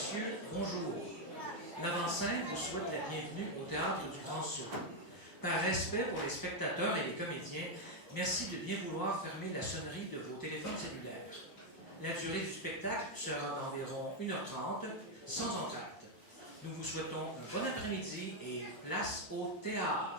messieurs, bonjour. L'avant-scène vous souhaite la bienvenue au Théâtre du Grand Saut. Par respect pour les spectateurs et les comédiens, merci de bien vouloir fermer la sonnerie de vos téléphones cellulaires. La durée du spectacle sera d'environ 1h30, sans entracte. Nous vous souhaitons un bon après-midi et place au théâtre.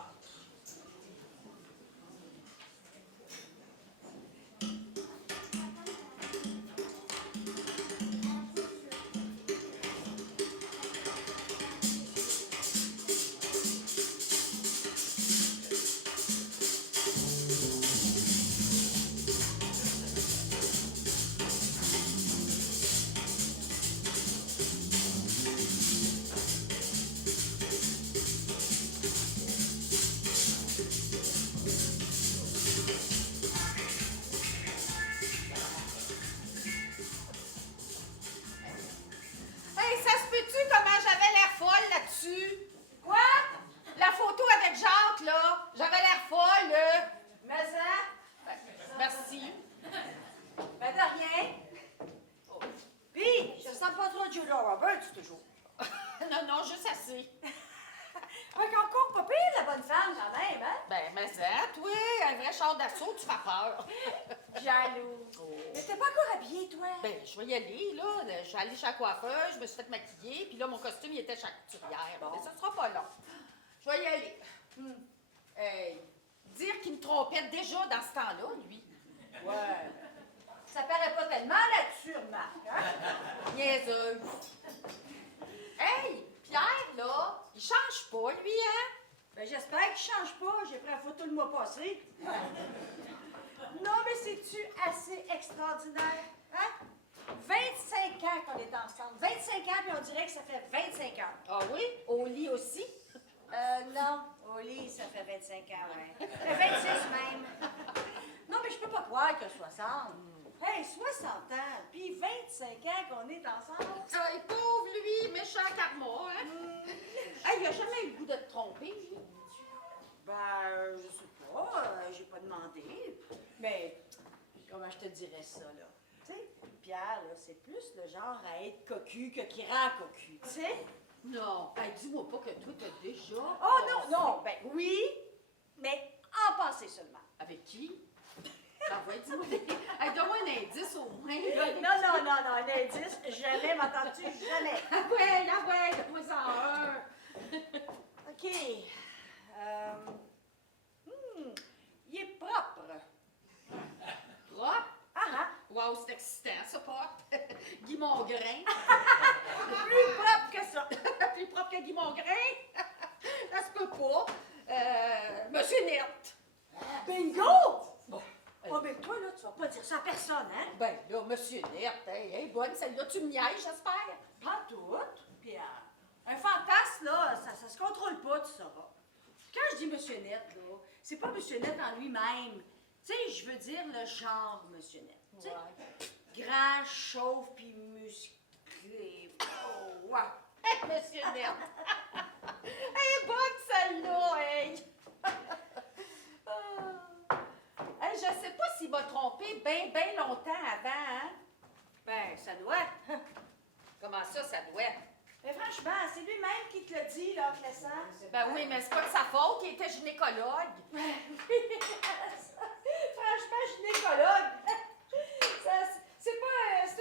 Tu fais peur. Jaloux. Mais t'es pas encore habillée, toi? Ben, je vais y aller, là. Je suis allée chez la coiffeuse, je me suis fait maquiller, puis là, mon costume, il était chez la couturière. Bon. Mais ça sera pas long. Je vais y aller. Dire qu'il me trompait déjà dans ce temps-là, lui. Ouais. Ça paraît pas tellement là-dessus, remarque, hein? Niaiseuse. Hey, Pierre, là, il change pas, lui, hein? Ben, j'espère qu'il change pas. J'ai pris la photo le mois passé. Non, mais c'est-tu assez extraordinaire, hein? 25 ans qu'on est ensemble. 25 ans, puis on dirait que ça fait 25 ans. Ah oui? Au lit aussi? Non. Au lit, ça fait 25 ans, ouais. Ça fait 26 même. Non, mais je peux pas croire qu'il a 60. Hey, 60 ans, puis 25 ans qu'on est ensemble. Ah, pauvre lui, méchant karma, hein? Hey, il a jamais eu le goût de te tromper, lui. Ben, je sais pas, j'ai pas demandé. Mais, comment je te dirais ça, là? Tu sais, Pierre, là, c'est plus le genre à être cocu que qui rend cocu, tu sais? Non, hey, dis-moi pas que toi, t'as déjà... Oh non, non, ben oui, mais en pensée seulement. Avec qui? Ça va être dis-moi. Hey, donne-moi un indice au moins. Là, Non, un indice, jamais, m'entends-tu? Jamais. Ah ouais, donne-moi ça un. OK. Il est propre. Propre? Ah. Wow, c'est excitant, ça, propre. Guy Mongrain. Plus propre que ça. Plus propre que Guy Mongrain? Ça se peut pas. Monsieur Nert. Bingo! Bon. Oh, mais toi, là, tu vas pas dire ça à personne, hein? Ben là, Monsieur Nert, hey, bonne, celle-là, tu me niaises, j'espère? Pas toutes, Pierre. Un fantasme, là, ça se contrôle pas, tu sauras. Quand je dis Monsieur Net, là, c'est pas Monsieur Net en lui-même. Tu sais, je veux dire le genre Monsieur Net. Tu sais, grand, chauve, puis musclé. Oh, ouais. Hey, Monsieur Nert! Hey, bonne, celle-là, hey! Hey, je sais pas s'il m'a trompé bien longtemps avant, hein? Ben, ça doit. Comment ça doit? Mais franchement, c'est lui-même qui te l'a dit, là, Clessant. Ben oui, mais c'est pas de sa faute, il était gynécologue. Franchement, gynécologue. C'est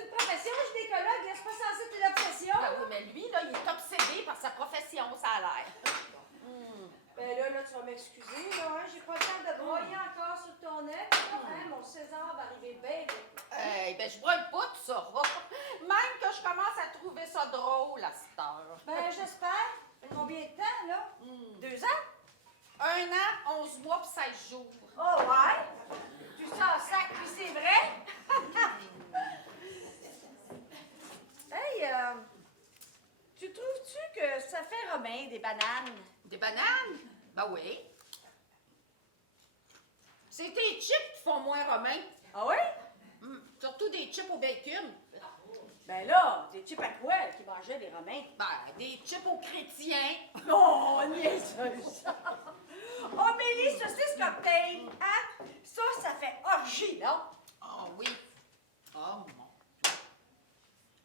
une profession, gynécologue, c'est pas censé être une obsession. Ben oui, mais lui, là, il est obsédé par sa profession, ça a l'air. Ben là, tu vas m'excuser, là, hein, j'ai pas le temps de broyer encore sur ton œuf, hein, mon César va arriver bien vite. Ben je broye pas, tu sauras. Même que je commence à trouver ça drôle à cette heure. Ben, j'espère. Combien de temps, là? 2 ans? 1 an, 11 mois pis 16 jours. Oh, ouais? Tu sens sac, puis c'est vrai? Hey, tu trouves-tu que ça fait Romain des bananes? Des bananes? Ben oui. C'est tes chips qui font moins romain. Ah oui? Surtout des chips au bacon. Ben là, des chips à quoi qui mangeaient des Romains? Ben, des chips aux chrétiens. Oh, niaiseuse! Oh, mais les saucisses cocktail, hein? Ça fait orgie, non? Ah oui. Oh mon Dieu.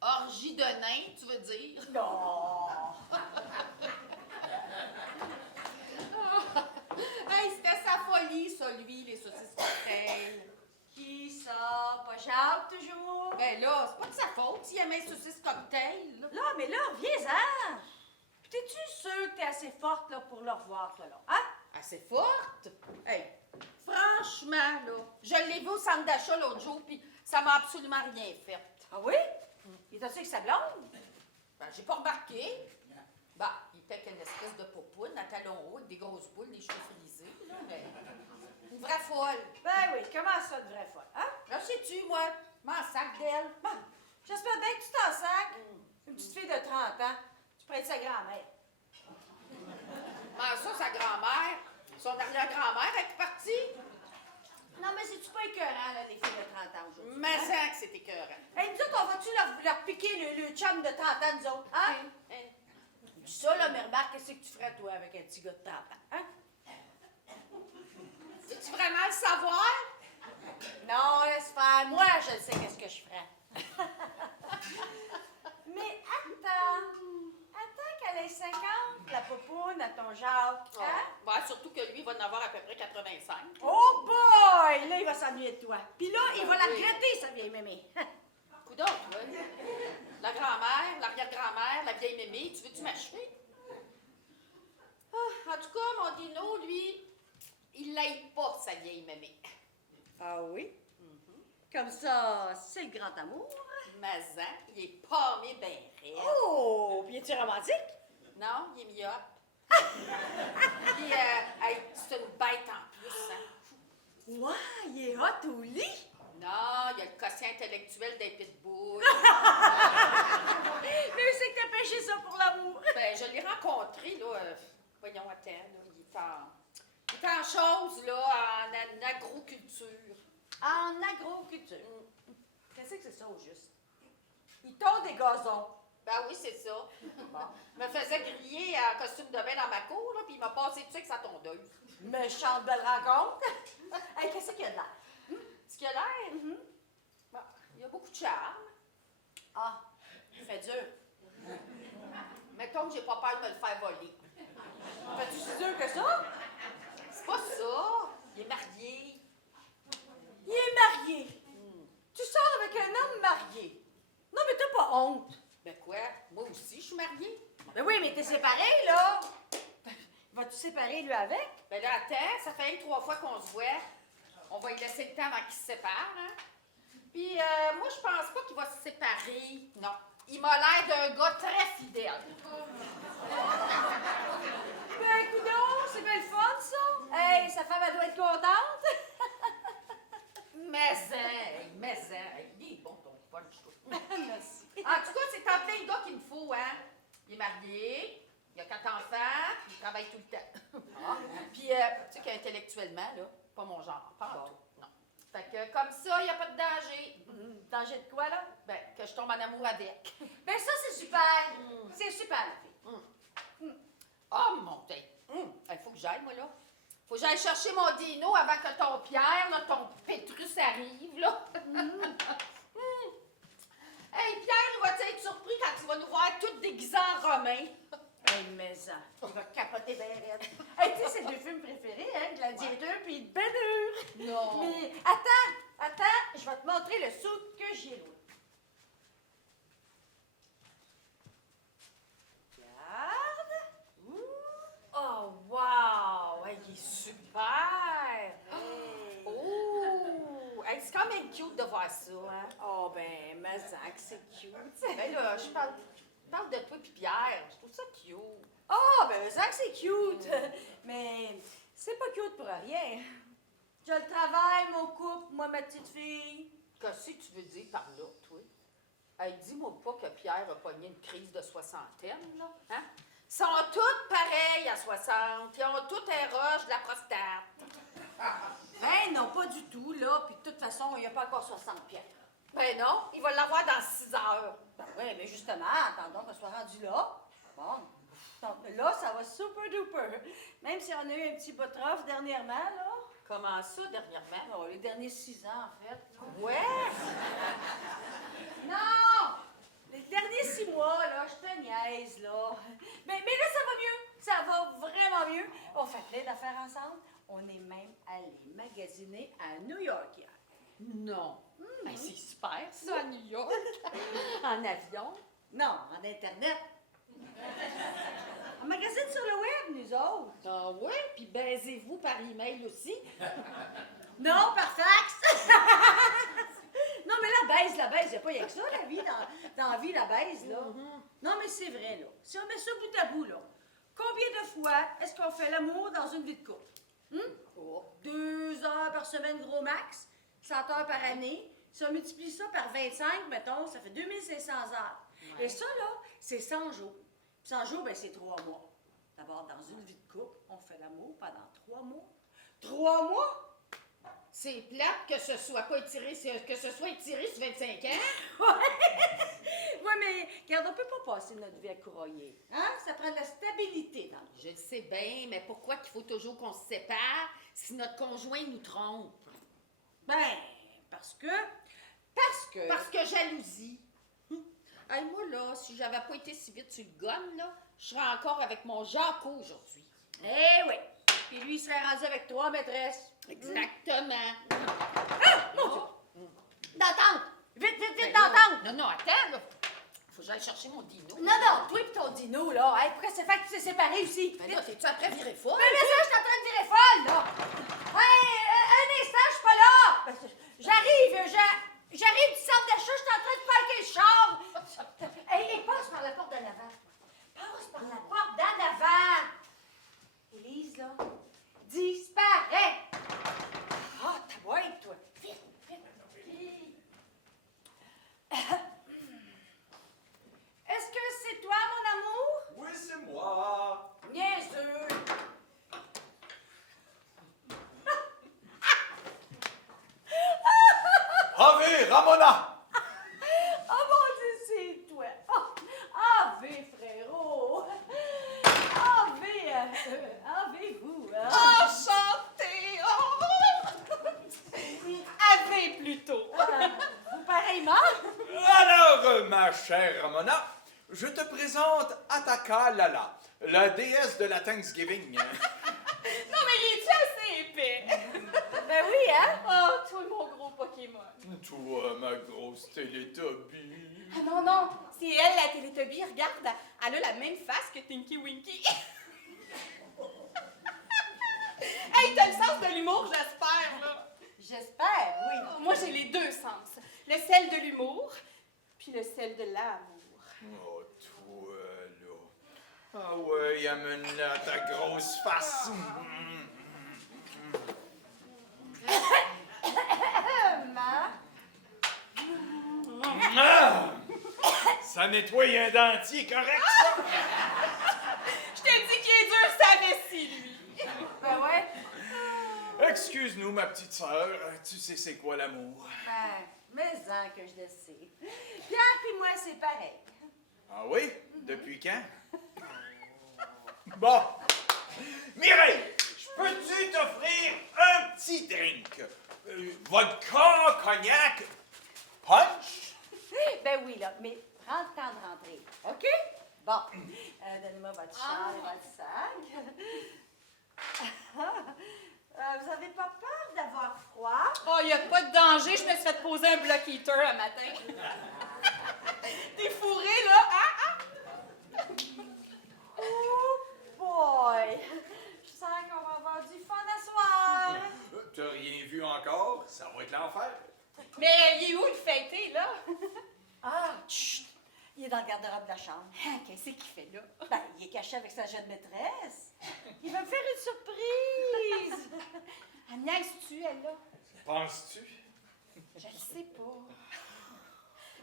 Orgie orgie de nains, tu veux dire? Non! Hey, c'était sa folie, ça, lui, les saucisses cocktail. Qui ça? Pas Jacques, toujours? Ben là, c'est pas de sa faute s'il aimait les saucisses cocktail, là. Là, mais là, reviens-en! Puis t'es-tu sûre que t'es assez forte, là, pour le revoir, toi, là? Hein? Assez forte? Hey, franchement, là, je l'ai vu au centre d'achat l'autre jour, puis ça m'a absolument rien fait. Ah oui? Il est assis avec sa blonde? Ben, j'ai pas remarqué. Ben, il était qu'une espèce de popoune à talons hauts, avec des grosses boules, des cheveux frisés, là, mais... Une vraie folle. Ben oui, comment ça, de vraie folle, hein? Là, sais-tu, moi, m'en sac d'elle. Bon, j'espère bien que tu t'en sacs. Une petite fille de 30 ans, tu prêtes sa grand-mère. Ben, ça, sa grand-mère, son arrière-grand-mère, elle est partie. Non, mais c'est-tu pas écœurant, là, les filles de 30 ans aujourd'hui? Mais hein? ça que c'est écœurant. Hey, nous autres, on va-tu leur piquer le chum de 30 ans, nous autres, hein? Dis ça, là, mais remarque, qu'est-ce que tu ferais, toi, avec un petit gars de 30 ans, hein? Veux-tu vraiment le savoir? Non, laisse faire. Moi, je sais qu'est-ce que je ferais. Mais attends qu'elle ait 50, la popoune à ton Jacques, hein? Ben, surtout que lui, il va en avoir à peu près 85. Oh boy! Là, il va s'ennuyer de toi. Puis là, il va la Oui. regretter, sa vieille mémé. Coudonc, toi. La grand-mère, l'arrière-grand-mère, la vieille mémé, tu veux-tu m'achever? Ah, en tout cas, mon Dino, lui, il l'aide pas, sa vieille mémé. Ah oui? Comme ça, c'est le grand amour. Mazan, il est pâmé ben raide. Oh! Puis es-tu romantique? Non, il est myope. Puis, hey, c'est une bête en plus, hein. Ouais, il est hot au lit. Non, il a le quotient intellectuel des pitbulls. Mais c'est que t'as pêché ça pour l'amour. Ben, je l'ai rencontré, là, voyons, attends, là, il est en chose, là, en agroculture. En agroculture. Qu'est-ce que c'est ça au juste? Ils tondent des gazons. Ben oui, c'est ça. Bon. Il me faisait griller en costume de bain dans ma cour, là, puis il m'a passé dessus avec sa tondeuse. Méchante belle rencontre. Hey, qu'est-ce qu'il y a de là? Ce qu'il a l'air, bon, il a beaucoup de charme. Ah, il fait dur. Mettons que j'ai pas peur de me le faire voler. Fais-tu si dur que ça? C'est pas ça. Il est marié. Il est marié. Tu sors avec un homme marié. Non, mais t'as pas honte. Ben quoi? Moi aussi, je suis mariée. Ben oui, mais t'es séparé, là. Vas-tu séparer, lui, avec? Ben là, attends, ça fait 3 fois qu'on se voit. On va y laisser le temps avant qu'il se sépare, hein? Puis, moi, je pense pas qu'il va se séparer. Non. Il m'a l'air d'un gars très fidèle. Ben, coudonc, c'est bien le fun, ça. Hey, sa femme, elle doit être contente. Il est bon, ton punch, toi. Merci. En tout cas, c'est en plein gars qu'il me faut, hein? Il est marié, il a 4 enfants, puis il travaille tout le temps. Puis, tu sais qu'intellectuellement, là, pas mon genre, pas en tout, non. Fait que, comme ça, il n'y a pas de danger. Danger de quoi, là? Ben, que je tombe en amour avec. Ben, ça, c'est super. C'est super, ma fille. Oh, mon Dieu! Il faut que j'aille, moi, là. Faut que j'aille chercher mon dino avant que ton Pierre, là, ton Pétrus arrive, là. Hey, Pierre, il va être surpris quand il va nous voir tous déguisés en romains. Hey, mais ça, il va capoter bien raide. Hey, tu sais, c'est 2 films préférés, hein, Gladiateur puis Ben Hur. Non. Mais attends, je vais te montrer le saut que j'ai loué. Regarde. Oh, wow! Hey, il est super! Hey. Oh! Hey, c'est quand même cute de voir ça, hein? Oh, ben, mais ça, que c'est cute. Ben là, je parle de toi puis Pierre. Je trouve ça cute. Oh, ben, ça, que c'est cute. Mais c'est pas cute pour rien. Je le travaille, mon couple, moi, ma petite fille. Qu'est-ce que tu veux dire par là, toi? Hey, dis-moi pas que Pierre a pogné une crise de soixantaine, là, hein? Ils sont toutes pareilles à 60. Ils ont toutes un roche de la prostate. Ben non, pas du tout, là. Puis de toute façon, il n'y a pas encore 60 pieds. Ben non, il va l'avoir dans 6 heures. Ben oui, mais justement, attendons qu'on soit rendu là. Bon. Donc là, ça va super duper. Même si on a eu un petit bout de rough dernièrement, là. Comment ça, dernièrement? Non, les derniers 6 ans, en fait. Ouais! Non! Les derniers Mais là, ça va mieux. Ça va vraiment mieux. On fait plein d'affaires ensemble. On est même allé magasiner à New York hier. Non. Ben, c'est super, ça, à New York. En avion. Non, en Internet. On magasine sur le web, nous autres. Ah ouais, puis baisez-vous par email aussi. Non, par fax. Non, mais la baise, c'est pas rien que ça, la vie, dans la vie, la baise, là. Non, mais c'est vrai, là. Si on met ça bout à bout, là, combien de fois est-ce qu'on fait l'amour dans une vie de couple? 2 heures par semaine, gros max, 100 heures par année. Si on multiplie ça par 25, mettons, ça fait 2500 heures. Ouais. Et ça, là, c'est 100 jours. Puis 100 jours, ben c'est 3 mois. D'abord, dans une vie de couple, on fait l'amour pendant 3 mois. 3 mois? C'est plate que ce soit pas étiré, que ce soit étiré sur 25 ans. Oui, mais regarde, on peut pas passer notre vie à courroyer. Hein? Ça prend de la stabilité dans le Je le sais bien, mais pourquoi qu'il faut toujours qu'on se sépare si notre conjoint nous trompe? Ben, parce que... Parce que jalousie. Hey, moi, là, si j'avais pas été si vite sur le gun, là, je serais encore avec mon Jaco aujourd'hui. Eh oui. Puis lui, il serait rendu avec 3 maîtresses. Exactement. Ah! Mon Dieu! D'entente! Vite, vite, vite, d'entente! Non, non, attends, là. Faut que j'aille chercher mon dino. Non, non, toi et ton dino, là. Hey, pourquoi c'est fait que tu t'es séparé aussi? Mais là, t'es-tu après virer folle? Mais ça, je suis en train de virer folle, là! Hey, un instant, je suis pas là! J'arrive du centre d'achat, je suis en train de parquer le char! Hey, passe par la porte d'en avant. Passe par la porte d'en avant! Élise, là, disparaît! Ah, ta boîte, toi! Vite, vite! Est-ce que c'est toi, mon amour? Oui, c'est moi. Niaiseux! Ave Ramona! Oh mon Dieu, c'est toi! Oh, Ave, frérot! Avez-vous, hein? Enchantée! Oh! Avez plutôt. Vous pareillement? Alors, ma chère Ramona, je te présente Ataka Lala, la déesse de la Thanksgiving. Non, mais il est-tu assez épais? Ben oui, hein? Oh, toi, mon gros Pokémon. Toi, ma grosse Télétobie. Ah non, non, c'est elle, la Télétobie. Regarde, elle a la même face que Tinky Winky. Hey, t'as le sens de l'humour, j'espère, là. J'espère, oui. Moi, j'ai les deux sens. Le sel de l'humour, puis le sel de l'amour. Oh, toi, là. Ah ouais, amène-la ta grosse face. Ah! Ça nettoie un dentier, correct, ça? Je t'ai dit qu'il est dur sa vessie, lui. Ben ouais. Excuse-nous, ma petite sœur, tu sais c'est quoi l'amour? Ben, mais que je le sais. Pierre puis moi, c'est pareil. Ah oui? Depuis quand? Bon. Mireille, je peux-tu t'offrir un petit drink? Vodka, cognac, punch? Ben oui, là, mais prends le temps de rentrer, OK? Bon, donnez-moi votre char et votre sac. Vous avez pas peur d'avoir froid? Oh, y a pas de danger, je me suis fait poser un block heater un matin. T'es fourré, là, hein? Oh boy! Je sens qu'on va avoir du fun à soir! T'as rien vu encore? Ça va être l'enfer. Mais il est où le fêté, là? Ah, chut! Il est dans le garde-robe de la chambre. Ah, qu'est-ce qu'il fait là? Ben, il est caché avec sa jeune maîtresse. Il va me faire une surprise! Agnès, tu elle, là? Penses-tu? Je le sais pas.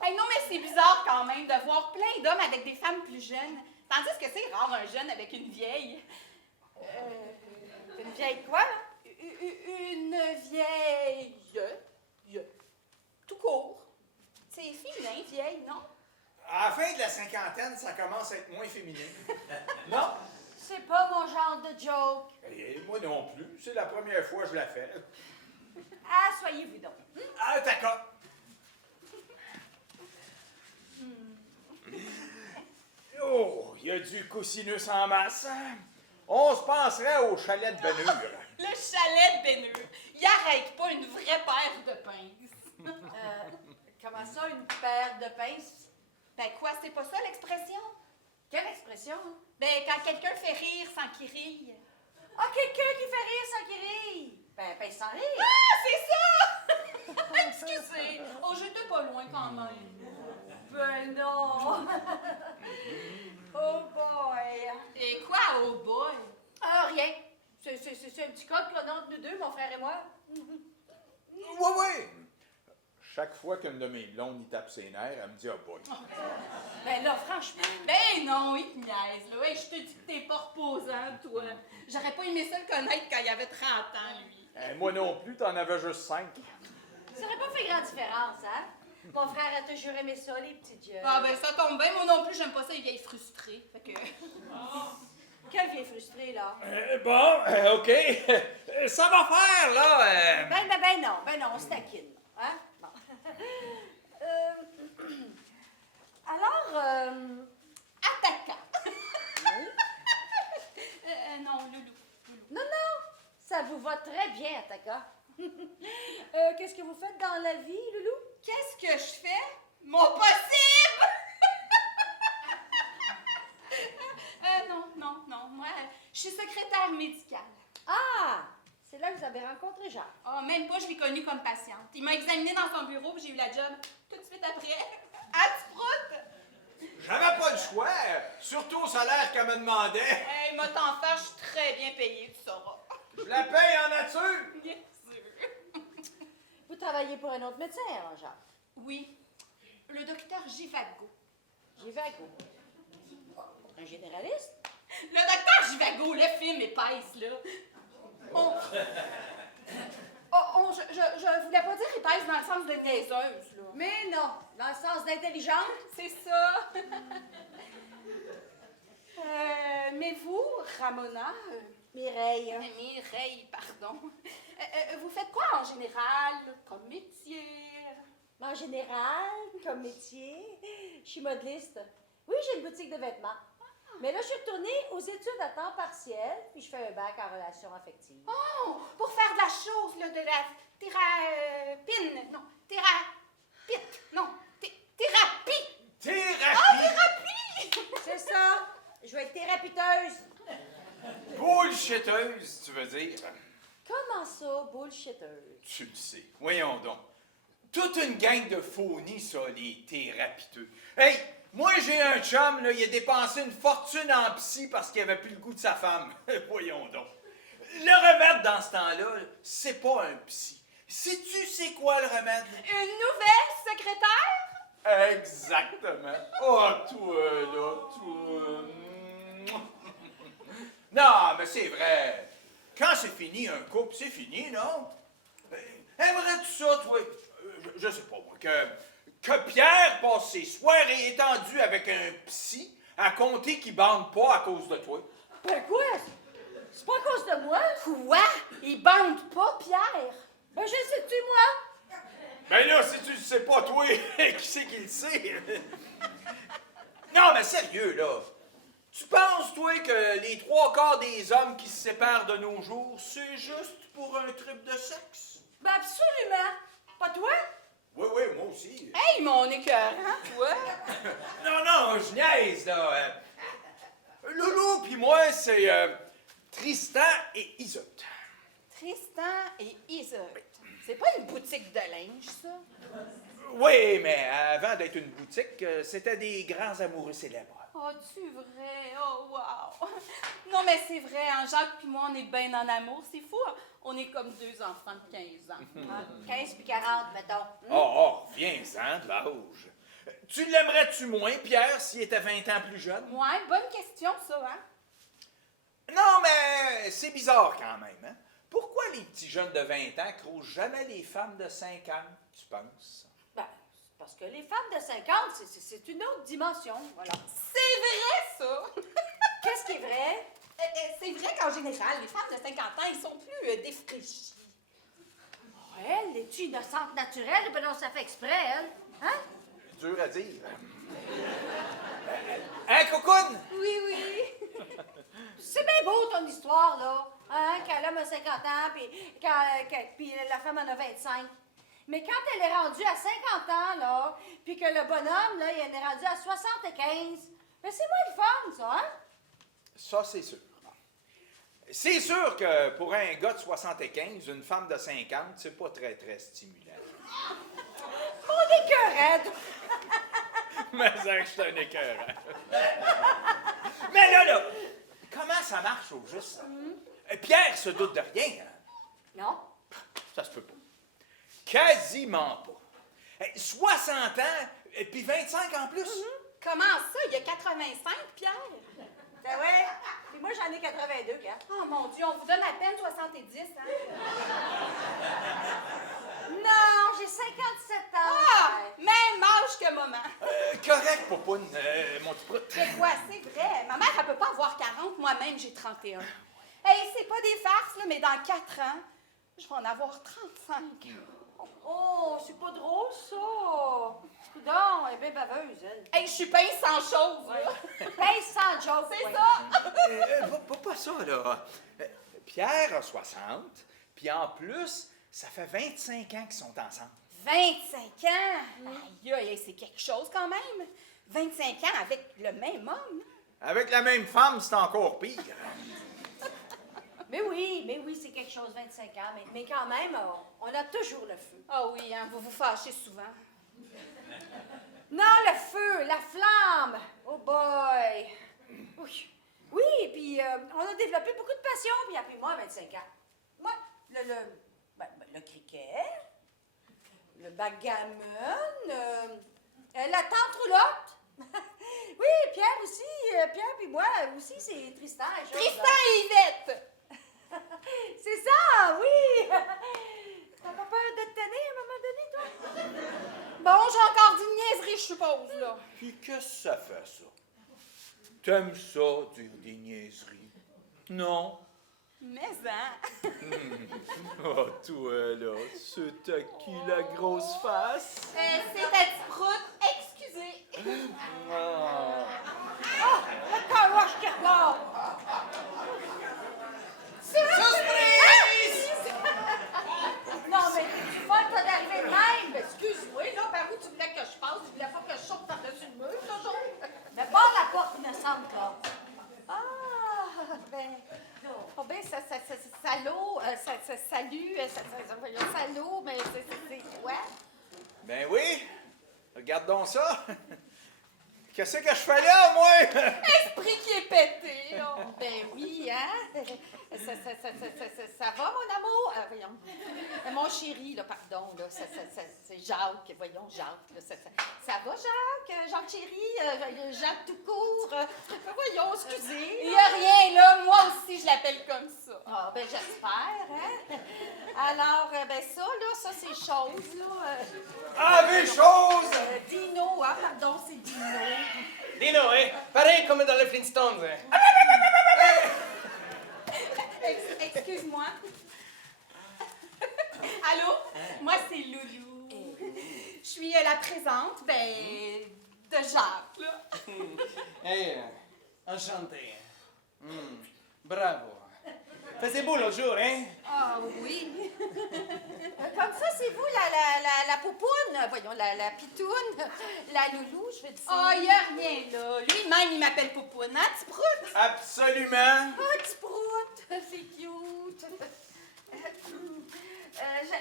Hey, non, mais c'est bizarre quand même de voir plein d'hommes avec des femmes plus jeunes. Tandis que c'est rare un jeune avec une vieille. Une vieille quoi, là? Une vieille. Tout court. C'est féminin, vieille, non? À la fin de la cinquantaine, ça commence à être moins féminin. Non? C'est pas mon genre de joke. Et moi non plus. C'est la première fois que je la fais. Assoyez-vous donc. Ah, d'accord. Oh, il y y a du coussinus en masse. On se penserait au chalet de Benure. Le chalet de Bénure. Il arrête pas une vraie paire de pinces. Comment ça, une paire de pinces? Ben quoi, c'est pas ça l'expression? Quelle expression? Hein? Ben quand quelqu'un fait rire sans qu'il rille. Ah, quelqu'un qui fait rire sans qu'il rie! Ben, pince sans rire! Ah, c'est ça! Excusez. Oh, j'étais pas loin quand même. Ben non! Oh boy! Et quoi, oh boy? Ah, rien. C'est un petit code qu'on a entre nous deux, mon frère et moi. Oui. Chaque fois qu'une de mes blondes y tape ses nerfs, elle me dit « Oh boy! Ben là, franchement. Ben non, il te niaise, là. Hey, je te dis que t'es pas reposant, toi. J'aurais pas aimé ça le connaître quand il avait 30 ans, lui. Moi non plus, t'en avais juste 5. Ça aurait pas fait grande différence, hein? Mon frère a toujours aimé ça, les petites jeunes. Ah ben ça tombe bien, moi non plus, j'aime pas ça, les vieilles frustrées. Fait que... Quelle vieille frustrée, là. OK. Ça va faire, là. Ben non, on se taquine, hein? Bon. Alors, Attaquant. Non, Loulou. non, ça vous va très bien, Ataka. Qu'est-ce que vous faites dans la vie, Loulou? Qu'est-ce que je fais? Mon possible! Non, moi, je suis secrétaire médicale. Ah! C'est là que vous avez rencontré Jacques. Oh, même pas, je l'ai connu comme patiente. Il m'a examinée dans son bureau, puis j'ai eu la job tout de suite après. À Sprout! J'avais pas le choix. Surtout au salaire qu'elle me demandait. Hey, moi, t'en faire, je suis très bien payée, tu sauras. Je la paye en nature. Bien sûr. Vous travaillez pour un autre médecin, alors, Jacques? Oui, le docteur Givago. Givago. Un généraliste? Le docteur Givago, le film épaisse, là. Je voulais pas dire épaisse dans le sens de niaiseuse, là. Mais non, dans le sens d'intelligente. C'est ça. Mais vous, Ramona, Mireille. Mireille, pardon, vous faites quoi en général comme métier? En général, comme métier, je suis modeliste. Oui, j'ai une boutique de vêtements. Mais là, je suis retournée aux études à temps partiel, puis je fais un bac en relations affectives. Oh, pour faire de la chose, là, de la thérapie, non, thérapie. Thérapie. C'est ça. Je vais être thérapeuteuse. Bullshitteuse, tu veux dire. Comment ça, bullshitteuse? Tu le sais. Voyons donc. Toute une gang de phonies, ça, les thérapiteux. Hey, moi, j'ai un chum, là, il a dépensé une fortune en psy parce qu'il avait plus le goût de sa femme. Voyons donc. Le remède dans ce temps-là, c'est pas un psy. Sais-tu c'est quoi le remède? Une nouvelle secrétaire? Exactement. Oh, toi, là, toi. Non, mais c'est vrai. Quand c'est fini un couple, c'est fini, non? Aimerais-tu ça, toi? Je sais pas, moi, que Pierre passe ses soirées étendues avec un psy à compter qu'il bande pas à cause de toi? Ben quoi? C'est pas à cause de moi? Quoi? Il bande pas, Pierre? Ben je le sais-tu, moi? Ben là, si tu le sais pas, toi, qui c'est qui le sait? Non, mais sérieux, là. Tu penses, toi, que les 3/4 des hommes qui se séparent de nos jours, c'est juste pour un trip de sexe? Ben absolument. Pas toi? Oui, moi aussi. Hey, mon écœurant, toi! Non, je niaise, là. Loulou puis moi, c'est Tristan et Isotte. Tristan et Isotte. C'est pas une boutique de linge, ça? Oui, mais avant d'être une boutique, c'était des grands amoureux célèbres. Oh, tu vrai? Oh, wow! Non, mais c'est vrai, hein, Jacques puis moi, on est bien en amour. C'est fou, hein? On est comme deux enfants de 15 ans. 15 puis 40, mettons. Reviens-en de l'âge. Tu l'aimerais-tu moins, Pierre, s'il était 20 ans plus jeune? Ouais, bonne question, ça, hein? Non, mais c'est bizarre quand même, hein? Pourquoi les petits jeunes de 20 ans croisent jamais les femmes de 50, tu penses? Ben, c'est parce que les femmes de 50, c'est une autre dimension, voilà. C'est vrai, ça! Qu'est-ce qui est vrai? C'est vrai qu'en général, les femmes de 50 ans, ils sont plus défraîchies. Elle, es-tu innocente naturelle? Ben non, ça fait exprès, elle. Hein? dur à dire. Hein, Cocoune? Oui, oui. C'est bien beau ton histoire, là. Hein, quand l'homme a 50 ans, puis la femme en a 25. Mais quand elle est rendue à 50 ans, là, puis que le bonhomme, là, il est rendu à 75, ben c'est moins le fun, ça, hein? Ça, c'est sûr. C'est sûr que pour un gars de 75, une femme de 50, c'est pas très, très stimulant. On est écœurant. Mais ça, que je suis un écœurant. Mais là, comment ça marche au juste? Pierre se doute de rien, hein? Non? Ça se peut pas. Quasiment pas. 60 ans, et puis 25 en plus. Comment ça? Il y a 85, Pierre? Ben ouais. Puis moi, j'en ai 82, Pierre. Oh mon Dieu, on vous donne à peine 70, hein? Non, j'ai 57 ans. Ah! Même âge que maman. Correct, Popoune, mon petit prout. Mais quoi, c'est vrai. Ma mère, elle peut pas avoir 40, moi-même, j'ai 31. Hey, c'est pas des farces, là, mais dans 4 ans, je vais en avoir 35. Oh, c'est pas drôle, ça. Coudon, elle est bien baveuse, elle. Hey, je suis pince sans chose, là. Pince sans joke. C'est ouais. ça. Pas ça, là. Pierre a 60, puis en plus, ça fait 25 ans qu'ils sont ensemble. 25 ans. Aïe, aïe, c'est quelque chose quand même. 25 ans avec le même homme. Avec la même femme, c'est encore pire. Mais oui, c'est quelque chose, 25 ans. Mais quand même, on a toujours le feu. Ah oui, hein, vous vous fâchez souvent. Non, le feu, la flamme. Oh boy. Oui. Oui, puis on a développé beaucoup de passion, puis après moi, 25 ans. Moi, le cricket, le backgammon, la tente roulotte. Oui, Pierre aussi, Pierre puis moi aussi, c'est Tristan. et chose, Tristan là. et Yvette. C'est ça, oui. T'as pas peur de te tenir à un moment donné, toi? Bon, j'ai encore dit une niaiserie, je suppose, là. Puis qu'est-ce que ça fait, ça? T'aimes ça, dire des niaiseries? Non? Mais, hein. Oh, toi, là, c'est à qui la grosse face? C'est ta petite proute. Excusez. Ah. Le car wash qui repart. Surprise! Non, mais tu vas t'en arriver de même. Excuse-moi, là, par où tu voulais que je passe? Tu voulais pas que je saute par-dessus le mur, toujours? Mais pas la porte innocente, là. Ah, ben, oh ben, salaud, salut, salaud, mais c'est quoi? Ben oui, regarde donc ça. Qu'est-ce que je fais là, moi? Esprit qui est pété, là. Ben oui, hein? Ça va, mon amour? Voyons. Mon chéri, là, pardon, là, c'est Jacques, voyons, Jacques, là, ça va, Jacques? Jacques chéri? Jacques tout court? Voyons, excusez. Il n'y a rien, là, moi aussi, je l'appelle comme ça. Ah, ben j'espère, hein? Alors, ben ça, là, ça, c'est chose, là. Ah, des choses! Dino, hein, pardon, c'est Dino. Dino, hein? Pareil comme dans les Flintstones. Hein? Excuse-moi. Allô? Moi, c'est Loulou. Je suis la présente, de Jacques, là. Hey, enchanté. Bravo. Faisait beau l'autre jour, hein? Ah oui. Comme ça, c'est vous, la poupoune, voyons, la pitoune, la loulou, je veux dire. Ah, il n'y a rien, là. Lui-même, il m'appelle poupoune, hein, petit prout? Absolument. Ah, petit prout, c'est cute.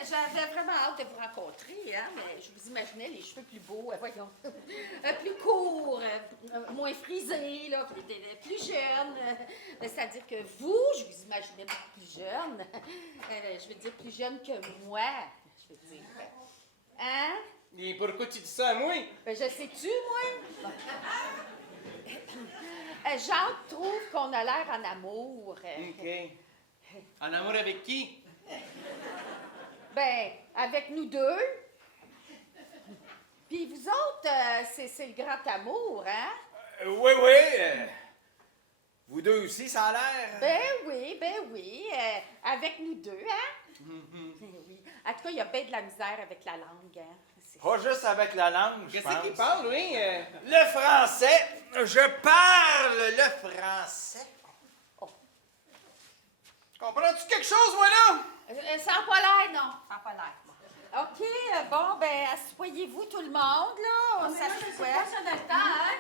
J'avais vraiment hâte de vous rencontrer, hein, mais je vous imaginais les cheveux plus beaux, voyons, plus courts, moins frisés, là, qui étaient plus jeunes. C'est-à-dire que vous, je vous imaginais beaucoup plus jeune. Je veux dire plus jeune que moi, je veux dire. Hein? Et pourquoi tu dis ça à moi? Ben, je sais-tu, moi? Jacques trouve qu'on a l'air en amour. OK. En amour avec qui? Ben, avec nous deux. Puis vous autres, c'est le grand amour, hein? Oui. Vous deux aussi, ça a l'air? Ben oui. Avec nous deux, hein? Oui. En tout cas, il y a bien de la misère avec la langue, hein? Pas juste avec la langue, je pense. Qu'est-ce qu'il parle, oui? Le français. Je parle le français. Comprends-tu quelque chose, moi, là? Ça n'a pas l'air, non. Ça n'a pas l'air. OK, bon, ben, asseyez-vous tout le monde, là. On Mais là, je sais s'assoit. pas si on a le temps, hein?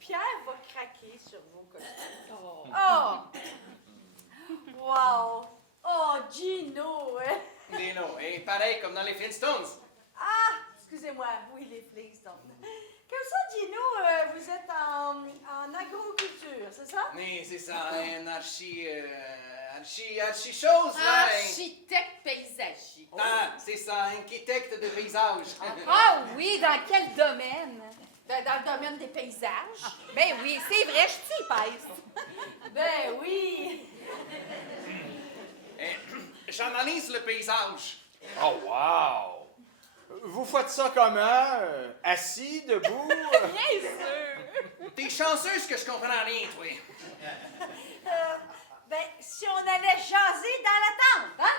Pierre va craquer sur vos costumes. Oh! Wow! Oh, Gino! Hein? Dino, pareil comme dans les Flintstones. Ah! Excusez-moi, oui, les Flintstones. Comme ça, Gino, vous êtes en agroculture, c'est ça? Oui, c'est ça, un archi-chose, là. Architecte paysager. Ah, c'est ça, un architecte de paysage. Ah oui, dans quel domaine? Ben, dans le domaine des paysages. Ben oui, c'est vrai, je t'y pèse. Ben oui! J'analyse le paysage. Oh, wow! Vous faites ça comment? Assis, debout? Bien sûr. T'es chanceuse que je comprends rien, toi. Ben, si on allait jaser dans la tente, hein?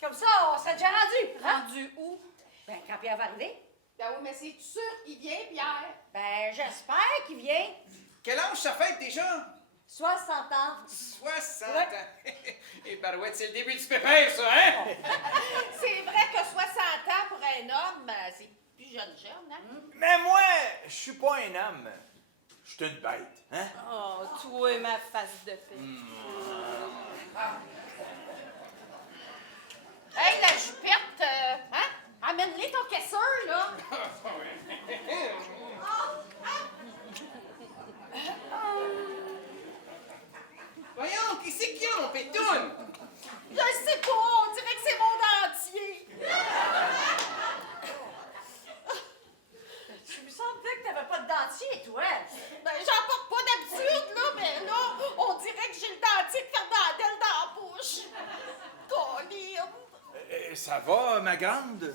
Comme ça, on serait déjà rendu. Hein? Rendu où? Ben, quand Pierre va arriver. Ben oui, mais c'est sûr qu'il vient, Pierre. Ben, j'espère qu'il vient. Quel âge ça fait déjà? 60 ans. 60 Ouais. ans. Et barouette, c'est le début du pépère, ça, hein? C'est vrai que 60 ans pour un homme, c'est plus jeune, hein? Mais moi, je suis pas un homme. Je suis une bête, hein? Oh, toi, ma face de fée. Hey, la jupette, hein? Amène-les ton caisseur, là. Voyons, qui c'est qui a mon pétoune? Je sais pas, on dirait que c'est mon dentier. Tu me semblait que t'avais pas de dentier, toi. Ben, j'en porte pas d'habitude, là, mais là, on dirait que j'ai le dentier de Fernandel dans la bouche. Colline. Ça va, ma grande?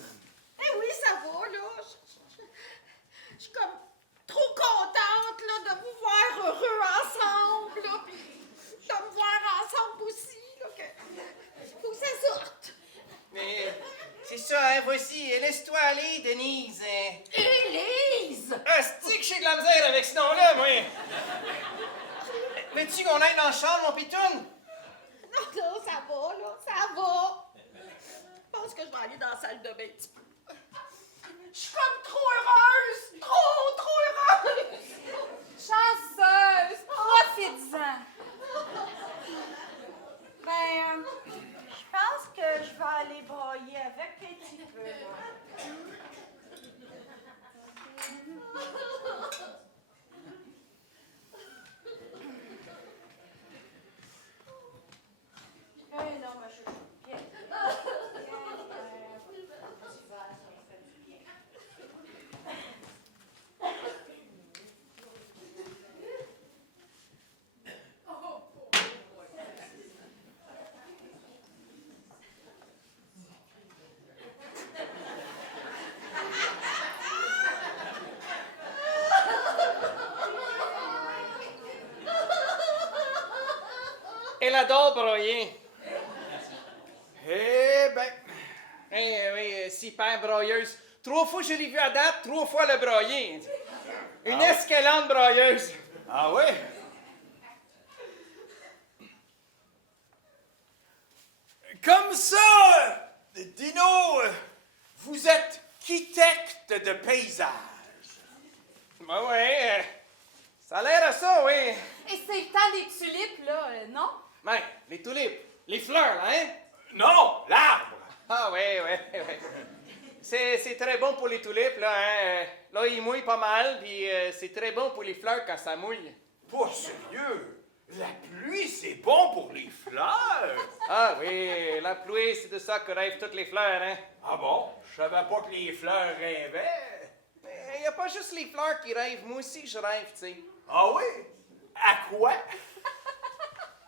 Eh oui, ça va, là. Je suis comme trop contente, là, de vous voir heureux ensemble, là, puis de me voir ensemble aussi, là, que faut que ça sorte. Mais c'est ça, hein, voici, laisse-toi aller, Denise. Élise! Asti que j'ai de la misère avec ce nom-là, moi. Veux-tu qu'on aille dans le char, mon pitoune? Non, non, ça va, là, ça va. Je pense que je vais aller dans la salle de bain un petit peu. Je suis comme trop heureuse! Trop heureuse! Chanceuse, profite-en. Ben, je pense que je vais aller broyer avec un petit peu, là. Non, ma chouchou. Viens. Viens, petit verre, ça me fait du bien. Elle adore broyer. Eh ben, Oui, super broyeuse. 3 fois je l'ai vue à date, 3 fois le broyer. Une escalante broyeuse. ah ouais? Comme ça, Dino, vous êtes architecte de paysage. Ben ouais, ça a l'air à ça, oui. Et c'est le temps des tulipes, là, non? Ben, les tulipes, les fleurs, là, hein? Non, l'arbre. Ah oui. C'est très bon pour les tulipes, là, hein? Là, il mouille pas mal, puis c'est très bon pour les fleurs quand ça mouille. Pas sérieux. La pluie, c'est bon pour les fleurs. Ah oui, la pluie, c'est de ça que rêvent toutes les fleurs, hein? Ah bon? Je savais pas que les fleurs rêvaient. Mais il n'y a pas juste les fleurs qui rêvent, moi aussi je rêve, tu sais. Ah oui? À quoi?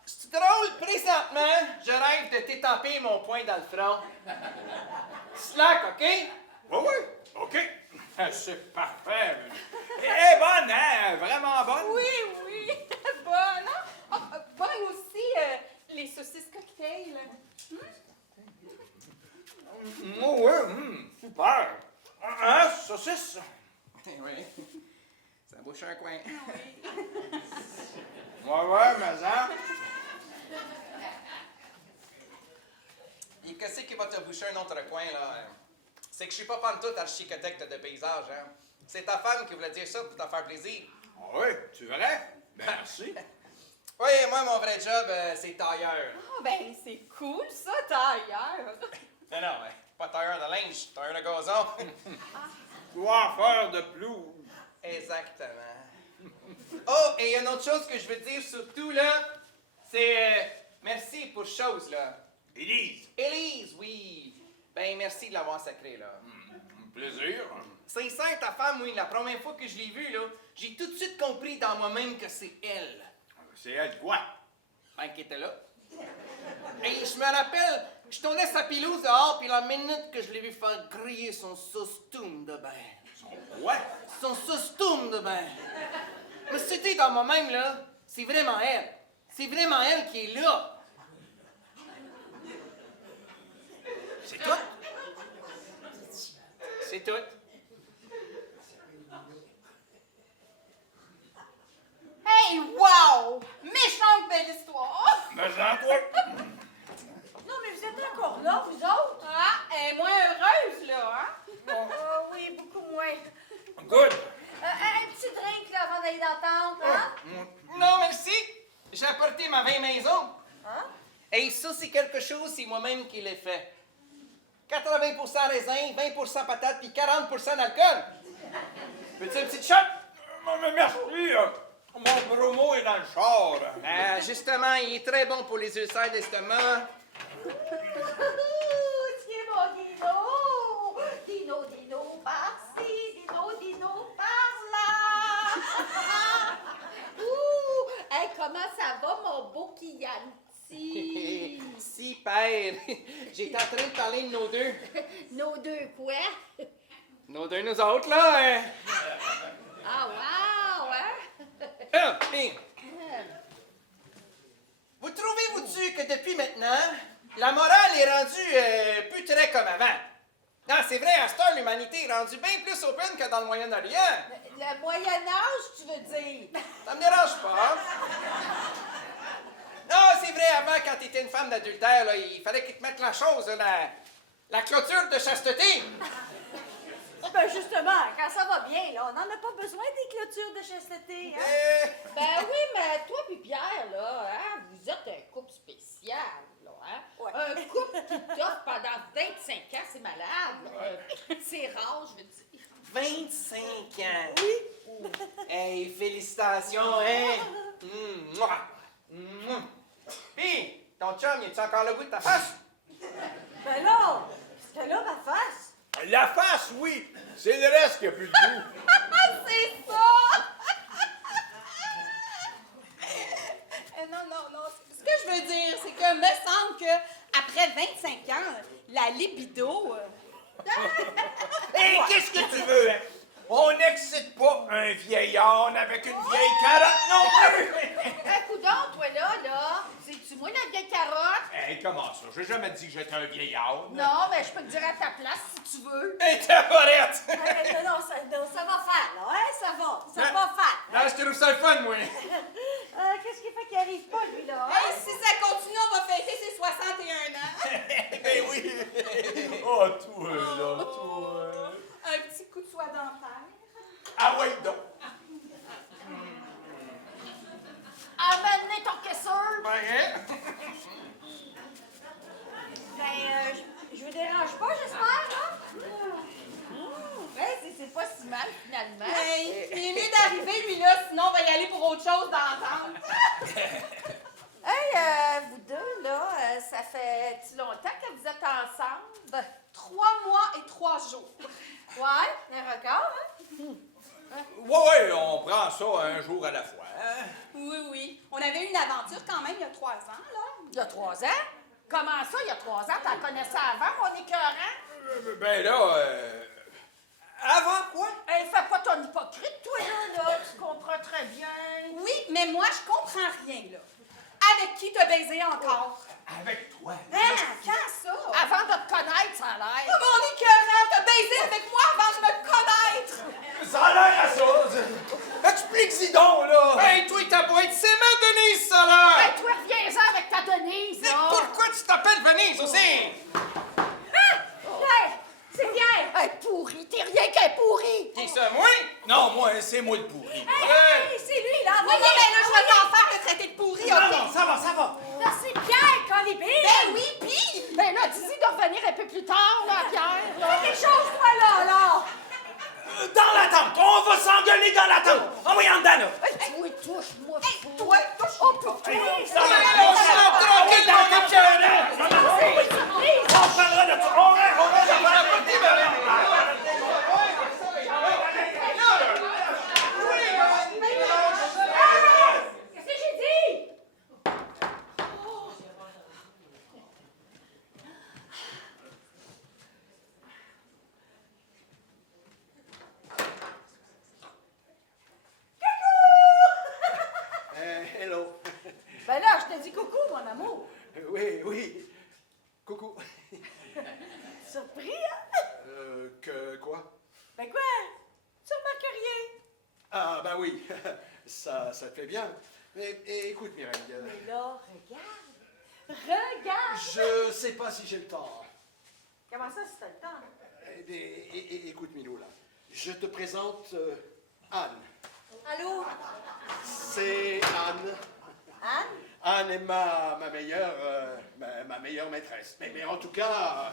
C'est drôle, présentement, je rêve de t'étamper mon poing dans le front. Slack, OK? Oui, oui. OK. C'est parfait. Elle est bonne, hein? Vraiment bonne? Oui, bonne. Hein? Ah, bonne aussi, les saucisses cocktail. Oh, ouais, super. Hein, saucisse? Oui. Ça bouche un coin. Ouais, mais ça. Et qu'est-ce qui va te boucher un autre coin, là? C'est que je suis pas pantoute architecte de paysage, hein. C'est ta femme qui voulait dire ça pour te faire plaisir. Ah oui, tu verrais? Merci. Oui, moi, mon vrai job, c'est tailleur. Ah, ben, c'est cool, ça, tailleur. Non, pas tailleur de linge, tailleur de gazon. Coiffeur de pelouse. Exactement. Oh, et il y a une autre chose que je veux dire surtout, là, c'est merci pour chose, là. Élise. Élise, oui. Ben, merci de l'avoir sacré, là. Plaisir. Sincère, ta femme, oui, la première fois que je l'ai vue, là, j'ai tout de suite compris dans moi-même que c'est elle. C'est elle quoi? Ben, qui était là. Et je me rappelle, je tournais sa pilouse dehors, puis la minute que je l'ai vu faire griller son sauce-toum de bain. Ouais. Son sauce-toum de bain. Je me suis dit dans moi-même, là, c'est vraiment elle. C'est vraiment elle qui est là. C'est tout. C'est tout. Hey, wow! Méchante belle histoire! Mais en quoi? Non, mais vous êtes encore là, vous autres? Ah, elle est moins heureuse, là, hein? Ah oui, beaucoup moins. Good. Un petit drink, là, avant d'aller dans la tente, hein? Non, merci. J'ai apporté ma vin maison. Hein? Et ça, c'est quelque chose, c'est moi-même qui l'ai fait. 80% raisin, 20% patate, puis 40% d'alcool. Veux-tu une petite shot? Mais merci. Mon bromo est dans le char. Justement, il est très bon pour les ulcères d'estomac. Tiens, mon Dino! Dino, Dino, par-ci, Dino, par-là! Hey, comment ça va, mon beau Chianti? Super. J'étais en train de parler de nos deux. Nos deux quoi? Nos deux, nous autres, là. Hein? Ah, wow, hein? Hey. Vous trouvez-vous-tu que depuis maintenant, la morale est rendue plus très comme avant? Non, c'est vrai, à cette heure, l'humanité est rendue bien plus open que dans le Moyen-Orient. Le Moyen-Âge, tu veux dire? Ça me dérange pas. Non, c'est vrai, avant, quand t'étais une femme d'adultère, là, il fallait qu'ils te mettent la chose, là, la clôture de chasteté. Ben justement, quand ça va bien, là, on n'en a pas besoin des clôtures de chasteté, hein? Ben oui, mais toi puis Pierre, là, hein, vous êtes un couple spécial, là, hein? Ouais. Un couple qui t'offre pendant 25 ans, c'est malade, là. C'est rare, je veux dire. 25 ans. Oui. Hey, félicitations, hein? Mouah. Mouah. Pis, ton chum, il est-tu encore le bout de ta face? Ben là, c'était là ma face. La face, oui. C'est le reste qui a plus de goût. C'est ça! Non. Ce que je veux dire, c'est que me semble qu'après 25 ans, la libido... Hé, qu'est-ce que tu veux, hein? On n'excite pas un vieillard avec une vieille carotte non plus! Coudonc, toi, là, c'est-tu moi la vieille carotte? Hé, comment ça? J'ai jamais dit que j'étais un vieillard. Non, mais je peux te dire à ta place si tu veux. Hé, tabarette! Non, ça va faire, là, hein? Ça va faire. Là, je trouve ça le fun, moi. Qu'est-ce qui fait qu'il arrive pas, lui, là? Hein? Hey, si ça continue, on va fêter ses 61 ans. Ben oui! Oh, toi, là, toi. Un petit coup de soie dentaire. Ah ouais, donc. Amène ton caisseur! Ben, je vous dérange pas, j'espère, là? Ouais, c'est pas si mal, finalement. Hey, il est mieux d'arriver, lui, là, sinon on va y aller pour autre chose d'entendre. Hey, vous deux, là, ça fait-tu longtemps que vous êtes ensemble? 3 mois et 3 jours. Ouais, un record, hein? Ouais, on prend ça un jour à la fois. Hein? Oui. On avait eu une aventure quand même il y a 3 ans, là. Il y a 3 ans? Comment ça, il y a 3 ans? T'en connaissais avant, mon écœurant? Ben là, avant quoi? Hey, fais pas ton hypocrite, toi, là, tu comprends très bien. Oui, mais moi, je comprends rien, là. Avec qui t'as baisé encore? Avec toi. Hein? Quand ça? Avant de te connaître, ça a l'air. c'est moi le pourri. Hey, c'est lui, là! Non, non, mais là, je vais t'en faire le traité de pourri, Non, OK? non, ça va, ça va. Là, c'est Pierre, Colibé! Ben oui, pis! Ben là, dis-y de revenir un peu plus tard, là, Pierre. Là. Fais quelque chose, toi, là, là! Dans la tente, on va s'engueuler dans la tente. Envoyons dedans, là. Oui, touche-moi. Toi, touche. Oh, putain. Hey, Non, mais on s'en tranquille dans le jardin. On parlera de ça. On reste. qu'est-ce que j'ai dit? Hello. Ben là, je te dis coucou, mon amour. Oui, oui. Coucou. Surpris, hein? Que quoi? Ben quoi? Tu remarques rien? Ah, ben oui. Ça te fait bien. Mais écoute, Mireille, Mais là, regarde. Regarde! je sais pas si j'ai le temps. Comment ça, si t'as le temps? Eh bien, écoute, Milou, là. Je te présente Anne. Allô? C'est Anne. Anne? Anne est ma meilleure maîtresse. Mais en tout cas,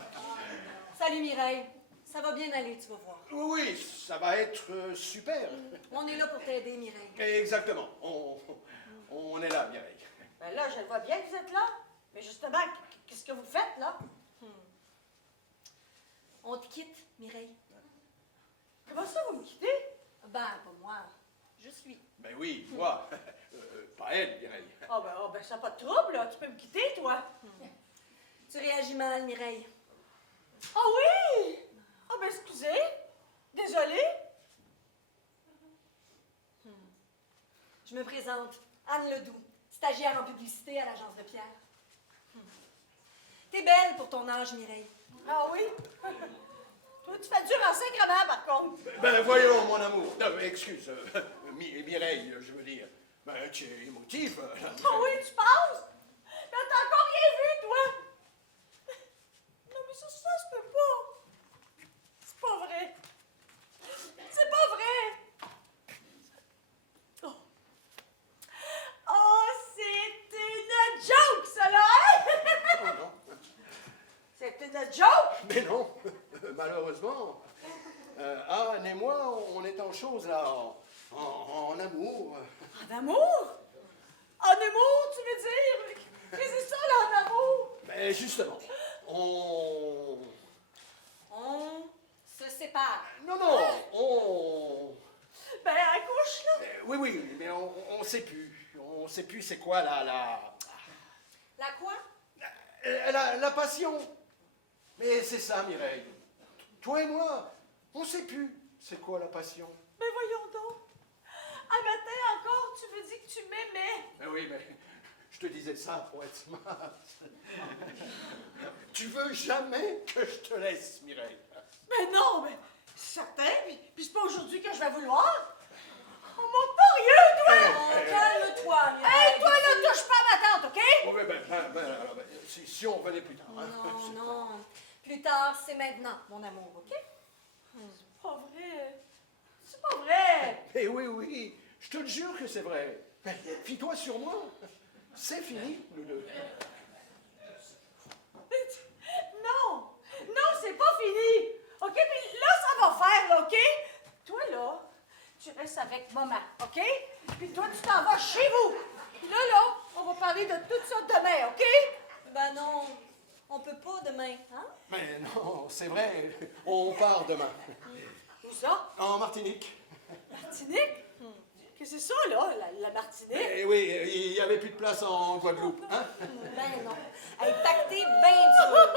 Salut Mireille. Ça va bien aller, tu vas voir. oui, ça va être super. On est là pour t'aider, Mireille. Exactement. On est là, Mireille. Ben là, je le vois bien que vous êtes là. Mais justement, qu'est-ce que vous faites, là? On te quitte, Mireille. Comment ça, vous me quittez? Ben, pas moi. Je suis. Ben oui, toi. Pas elle, Mireille. Ah ben, ça n'a pas de trouble, là. Tu peux me quitter, toi. Tu réagis mal, Mireille. Ah oui! Ah ben, excusez. Désolée. Je me présente, Anne Ledoux, stagiaire en publicité à l'agence de Pierre. T'es belle pour ton âge, Mireille. Ah oui? Toi, tu fais dur en sacrement, par contre. Ben voyons, mon amour. Non, excuse, Mireille, je veux dire. Ben, tu es émotive. Ah oui, tu penses? Mais t'as encore rien vu, toi? Non, mais ça se peut pas. C'est pas vrai. C'est pas vrai. Oh, oh c'est une joke, ça, là, hein? Oh, non. C'est une joke? Mais non, malheureusement. Anne et moi, on est en chose là, en amour. En amour? En amour, tu veux dire? Qu'est-ce que c'est ça, là, en amour? Ben justement, on Se sépare. Non, on... Ben, accouche, là. Oui, oui, mais on sait plus. On sait plus c'est quoi la quoi? la passion. Mais c'est ça, Mireille. Toi et moi, on sait plus c'est quoi la passion. Mais voyons donc. Un matin encore, tu me dis que tu m'aimais. Ben oui, mais je te disais ça pour être smart. Tu veux jamais que je te laisse, Mireille. Mais non, mais certain, puis c'est pas aujourd'hui que je vais vouloir. Oh, monte pas rien, toi! Oh, calme-toi, Mireille. Hey, toi, là, touche pas à ma tante, OK? Oh, alors, si on venait plus tard. Hein. Non, non. Plus tard, c'est maintenant, mon amour, OK? C'est pas vrai. C'est pas vrai. Eh oui, oui, je te le jure que c'est vrai. Fie-toi sur moi. C'est fini, nous deux. Non, non, c'est pas fini. OK, puis là, ça va faire, là, OK? Toi, là, tu restes avec maman, OK? Puis toi, tu t'en vas chez vous. Puis là, on va parler de tout ça demain, OK? Ben non, on peut pas demain, hein? Mais non, c'est vrai, on part demain. Où ça? En Martinique. Martinique? Qu'est-ce que c'est ça, là, la Martinique? Eh oui, il n'y avait plus de place en Guadeloupe. Hein? Ben non. Hey, pacté ben dur.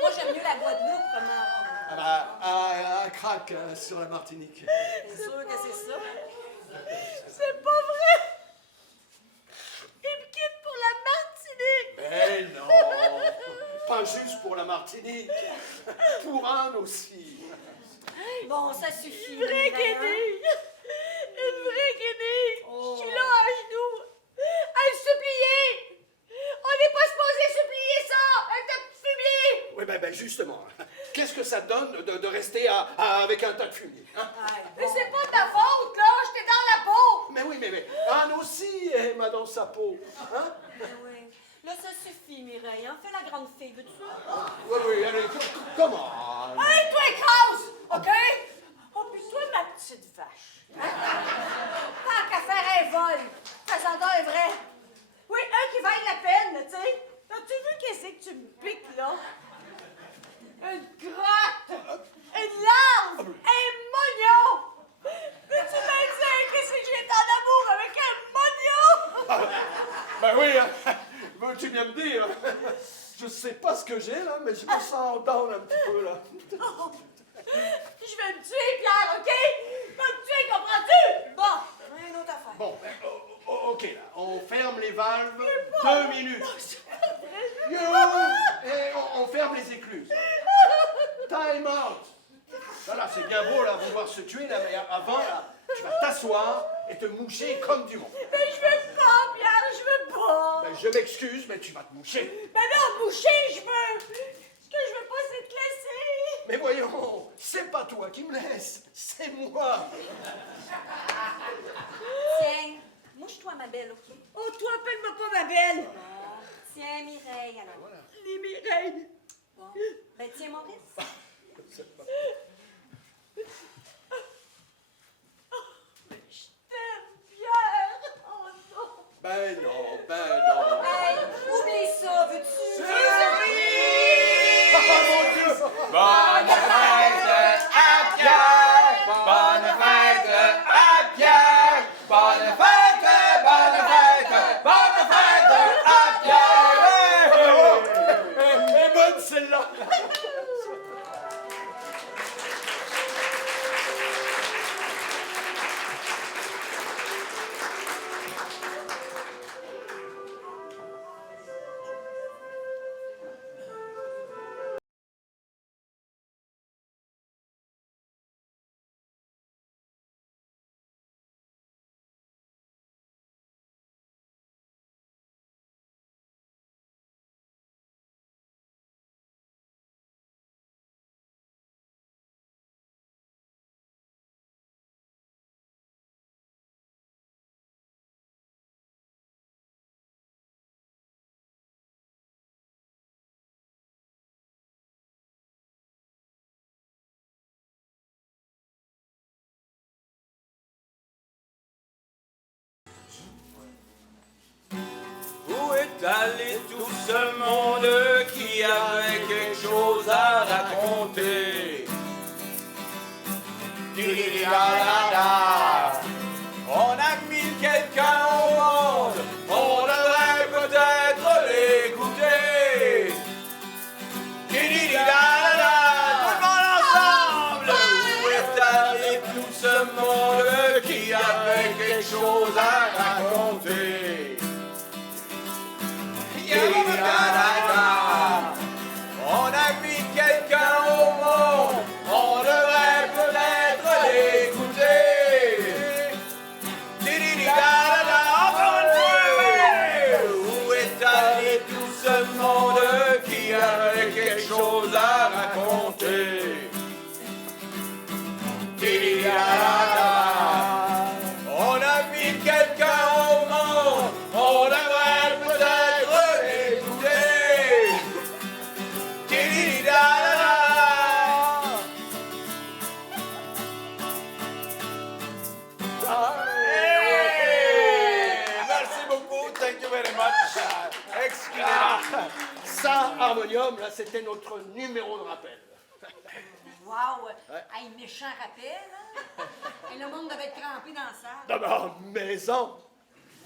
Moi, j'aime mieux la Guadeloupe, vraiment. Ah bah, à craque sur la Martinique. C'est sûr que c'est ça. C'est pas vrai! Il me quitte pour la Martinique! Eh non, pas juste pour la Martinique, pour Anne aussi. Bon, ça suffit. Une vraie Mireille, hein? guenille! Une vraie guenille! Oh. Je suis là à genoux! À le supplier! On n'est pas supposé supplier ça! Un tas de fumier! Oui, ben justement, qu'est-ce que ça donne de rester avec un tas de fumier? Hein? Ouais, Mais bon. c'est pas de ta faute, là! Je oui, mais Anne aussi aime dans sa peau. Hein? Oui. Là, ça suffit, Mireille. Hein? Fais la grande fille, veux-tu? Oui, oui, allez, comment? Hey, toi, écrase! OK? Oh, puis toi, ma petite vache. Hein? Tant qu'à faire un vol, ça s'entend est vrai. Oui, un qui vaille la peine, tu sais. As-tu vu qu'est-ce que tu me piques, là? Une grotte! Une larve! Un mognon! Veux-tu me dire qu'est-ce que j'ai en amour avec un mognon? Ben oui, hein. Veux-tu bien me dire? Je sais pas ce que j'ai, là, mais je me sens down un petit peu, là. Oh, je vais me tuer, Pierre, OK? Je vais me tuer, comprends-tu? Bon, une autre affaire. Bon, ben, OK, là, on ferme les valves 2 minutes. Yo, et on ferme les écluses. Time out. Voilà, c'est bien beau, là, vouloir se tuer, là, mais avant, là, tu vas t'asseoir et te moucher comme du monde. Mais je veux pas, Pierre, je veux pas. Ben, je m'excuse, mais tu vas te moucher. Mais non, boucher, je veux. Ce que je veux pas, c'est te laisser. Mais voyons, c'est pas toi qui me laisse, c'est moi. Tiens, mouche-toi, ma belle, OK? Oh, toi, appelle-moi pas ma belle. Bon. Tiens, Mireille, alors. Voilà. Les Mireilles. Bon. Ben, tiens, Maurice. Je t'aime, Pierre. Oh non. Ben non, ben non. Hey, oublie ça, veux-tu? Ah, mon Dieu! Bonne fête à Pierre! Bonne fête à Pierre! Bonne fête, bonne fête, bonne fête à Pierre! Elle est bonne, celle-là! Où est allé tout ce monde qui avait quelque chose à raconter? Di-di-di-da-da-da. On a mis quelqu'un au monde, on devrait peut-être l'écouter. Di-di-di-da-da-da. Tout le monde ensemble. Où est allé tout ce monde qui avait quelque chose à raconter? On a mis quelqu'un au monde, on devrait peut-être l'écouter. Encore une fois, où est allé tout ce monde qui avait quelque chose à raconter? On a mis quelqu'un au monde, on devrait peut-être l'écouter. Merci beaucoup, thank you very much. Excusez-moi. Ça, harmonium, là, c'était notre numéro de rappel. Wow. Hey, méchant rappel, hein? Et le monde devait être crampé dans ça. D'abord, maison.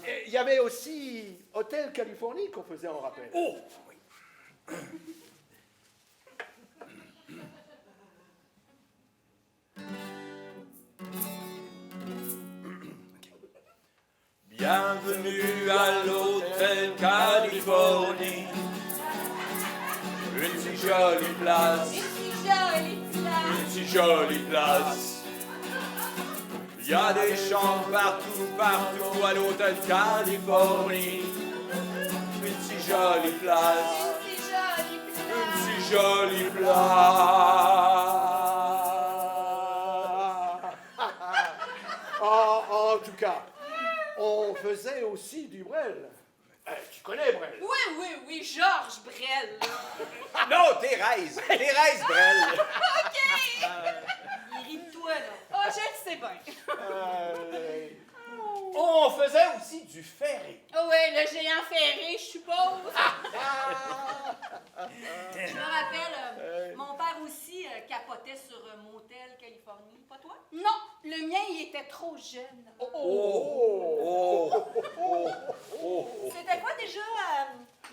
Et il y avait aussi Hôtel Californie qu'on faisait en rappel. Oh, oui. Bienvenue à l'Hôtel Californie. Une si jolie place. Une si jolie place. Il y a des chambres partout, partout à l'Hôtel Californie. Une si jolie place. Une si jolie place. En tout cas, faisait aussi du Brel. Tu connais Brel? Oui, Georges Brel. là. Non, Thérèse. Thérèse Brel. Il rit de toi, là. Oh, je le sais bien. On faisait aussi du ferré. Oh oui, le géant ferré, je suppose. Je me rappelle, mon père aussi capotait sur Motel Californie. Pas toi? Non, le mien, il était trop jeune. C'était quoi déjà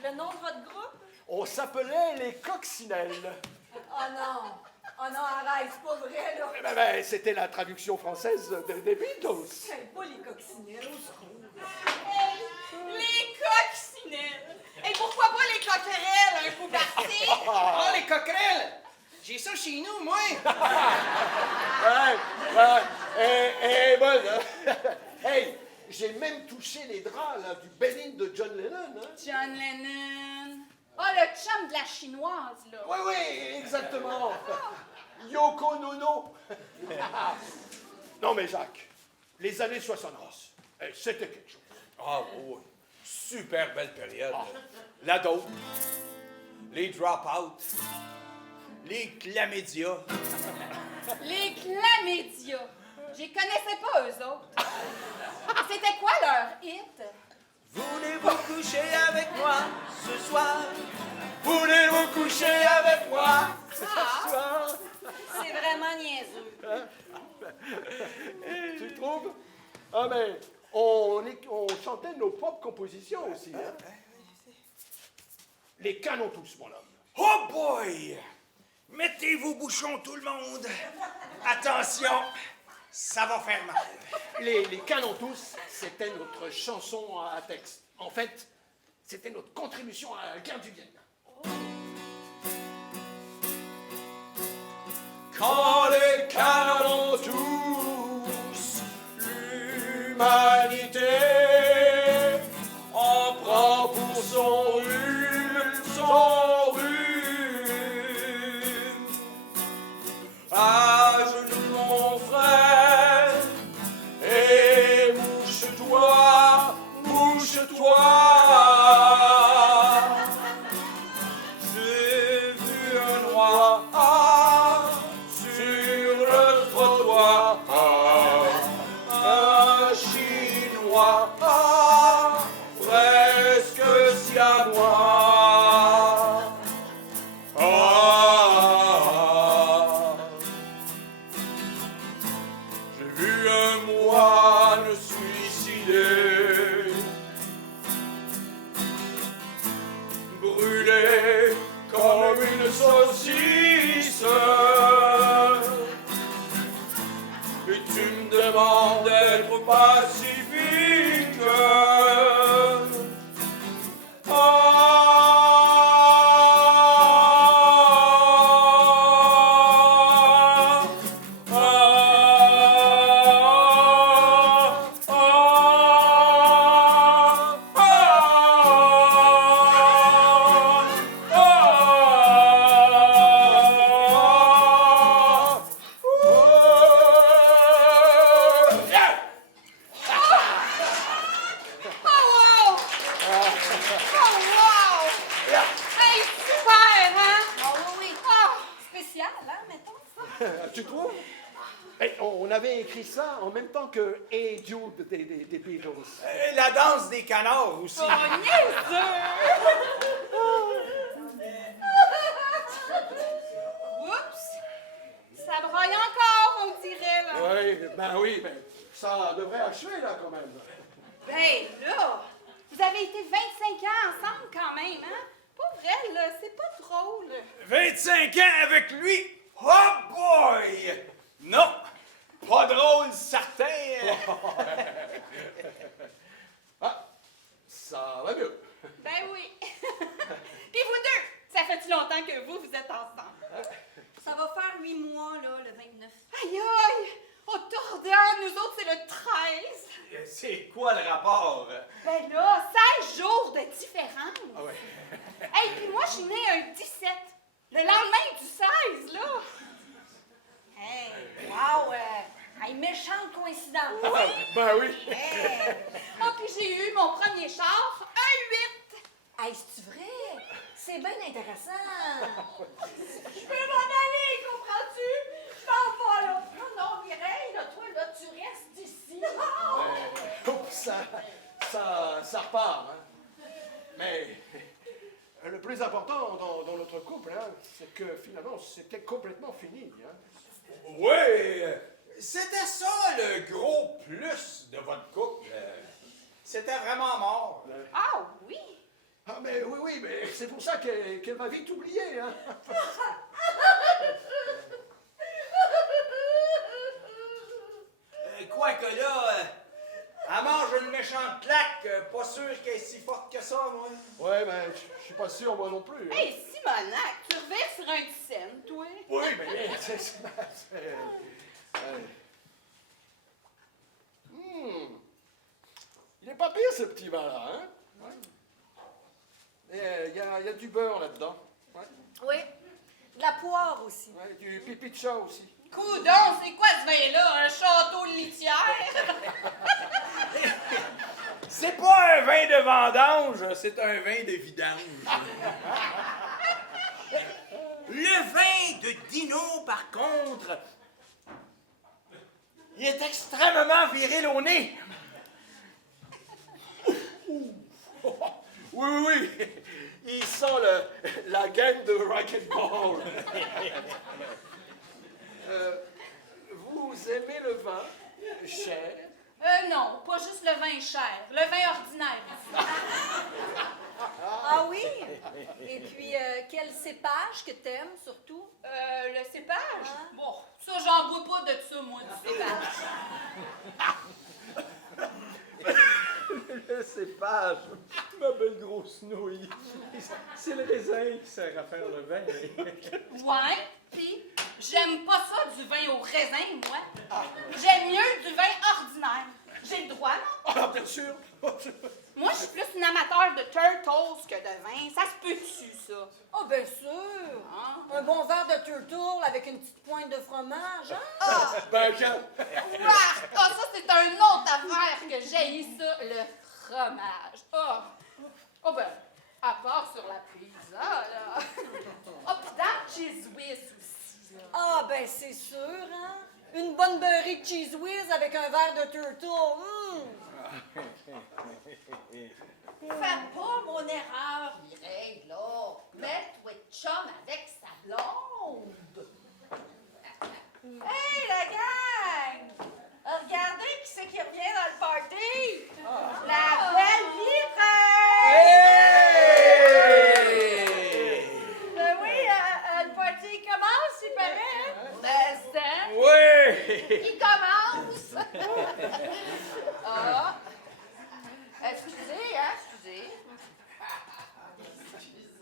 le nom de votre groupe? On s'appelait les Coccinelles. Oh non, arrête, c'est pas vrai, là. Ben, c'était la traduction française des Beatles. C'est pas les coccinelles, au secours. Hey, les coccinelles. Et pourquoi pas les coquerelles, un coup parti? Oh, les coquerelles! J'ai ça chez nous, moi! Bonne, hein? Hey, j'ai même touché les draps là, du Bénin de John Lennon. Hein? John Lennon. Oh, le chum de la chinoise, là. Oui, exactement. Yoko Nono. Non, mais Jacques, les années 70, c'était quelque chose. Ah oui, super belle période. La dope, les drop-out, les chlamydia. Les chlamydia. Je les connaissais pas, eux autres. C'était quoi leur hit? Voulez-vous coucher avec moi ce soir? Voulez-vous coucher avec moi? C'est vraiment niaiseux. Tu trouves? Ah, mais on chantait nos propres compositions aussi. Hein? Les canons tous, mon homme. Oh boy! Mettez vos bouchons, tout le monde. Attention, ça va faire mal. Les canons tous, c'était notre chanson à texte. En fait, c'était notre contribution à la guerre du Vietnam. Quand les canons tous, l'humanité en prend pour son rhume, À genoux, mon frère, et mouche-toi, J'ai vu un roi sur le trottoir, un Chinois presque siamois. J'ai vu un moine suicidé, brûlé comme une saucisse. Et tu me demandes d'être pacifique. Hey, super, hein? Oui. Spécial, hein, mettons. Tu trouves? Hey, on avait écrit ça en même temps que Hey Jude des Beatles. La danse des canards aussi. Oh, niaiseux! Oups! Ça broye encore, on dirait, là. Oui, ça devrait achever là quand même. Ben là, vous avez été 25 ans ensemble quand même, hein? Pas vrai, là, c'est pas drôle. 25 ans avec lui? Oh boy! Non, pas drôle, certain. Ça va mieux. Ben oui. Puis vous deux, ça fait-tu longtemps que vous êtes ensemble? Ça va faire 8 mois, là, le 29. Aïe aïe! Oh, tordeur, nous autres, c'est le 13. C'est quoi le rapport? Ben là, 16 jours de différence. Ah ouais. Hey, puis moi, je suis née un 17. Le lendemain du 16, là. Hey, wow, hey, méchante coïncidence. Ben oui. Hey. Ah, puis j'ai eu mon premier char, un 8. Hey, c'est vrai? C'est bien intéressant. Je peux m'en aller, comprends-tu? Je m'en vais, là. Non, Mireille, là, toi, là, tu restes ici. Oups, ça repart, hein. Mais le plus important dans notre couple, hein, c'est que finalement, c'était complètement fini, hein. Oui, c'était ça le gros plus de votre couple. C'était vraiment mort. Ah oui? Ah, mais oui, mais c'est pour ça qu'elle va vite oublier, hein. Quoique là, elle mange une méchante claque, pas sûr qu'elle est si forte que ça, moi. Ouais, mais je suis pas sûr, moi non plus, hein. Hey, Simonac, tu revires sur un scène, toi? Oui, mais il est pas pire, ce petit vin-là, hein? Ouais. Il y a du beurre là-dedans. Ouais. Oui. De la poire aussi. Ouais, du pipi de chat aussi. Coudon, c'est quoi ce vin-là? Un château de litière? C'est pas un vin de vendange, c'est un vin de vidange. Le vin de Dino, par contre, il est extrêmement viril au nez. Oui. Il sent la gang de Racquetball. Vous aimez le vin cher? Non, pas juste le vin cher, le vin ordinaire. Ah oui? Et puis, quel cépage que t'aimes, surtout? Le cépage? Hein? Bon, ça, j'en bois pas de ça, moi, du cépage. Le cépage, ma belle grosse nouille. C'est le raisin qui sert à faire le vin. Ouais, pis j'aime pas ça du vin au raisin, moi. J'aime mieux du vin ordinaire. J'ai le droit, non? Ah, bien sûr. Moi, je suis plus une amateur de turtles que de vin. Ça se peut-tu, ça? Oh, bien sûr! Hein? Un bon verre de turtle avec une petite pointe de fromage, hein? Ah! Ben, quand... Ouah! Ah, ça, c'est une autre affaire que j'haïs, ça, le fromage. Ah! Oh, ben, à part sur la pizza, là. Oh, pis dans le cheese whiz aussi, là. Ah, ben c'est sûr, hein? Une bonne beurrée de cheese whiz avec un verre de turtle. Fais pas mon erreur, Mireille, là. Mets-toi de chum avec sa blonde. Hey, la gang! Regardez qui c'est qui revient dans le party! La belle Mireille! Ben oui, le party commence, il paraît, hein? Ben, c'est... Oui! Il commence! Ah! Excusez, hein, excusez.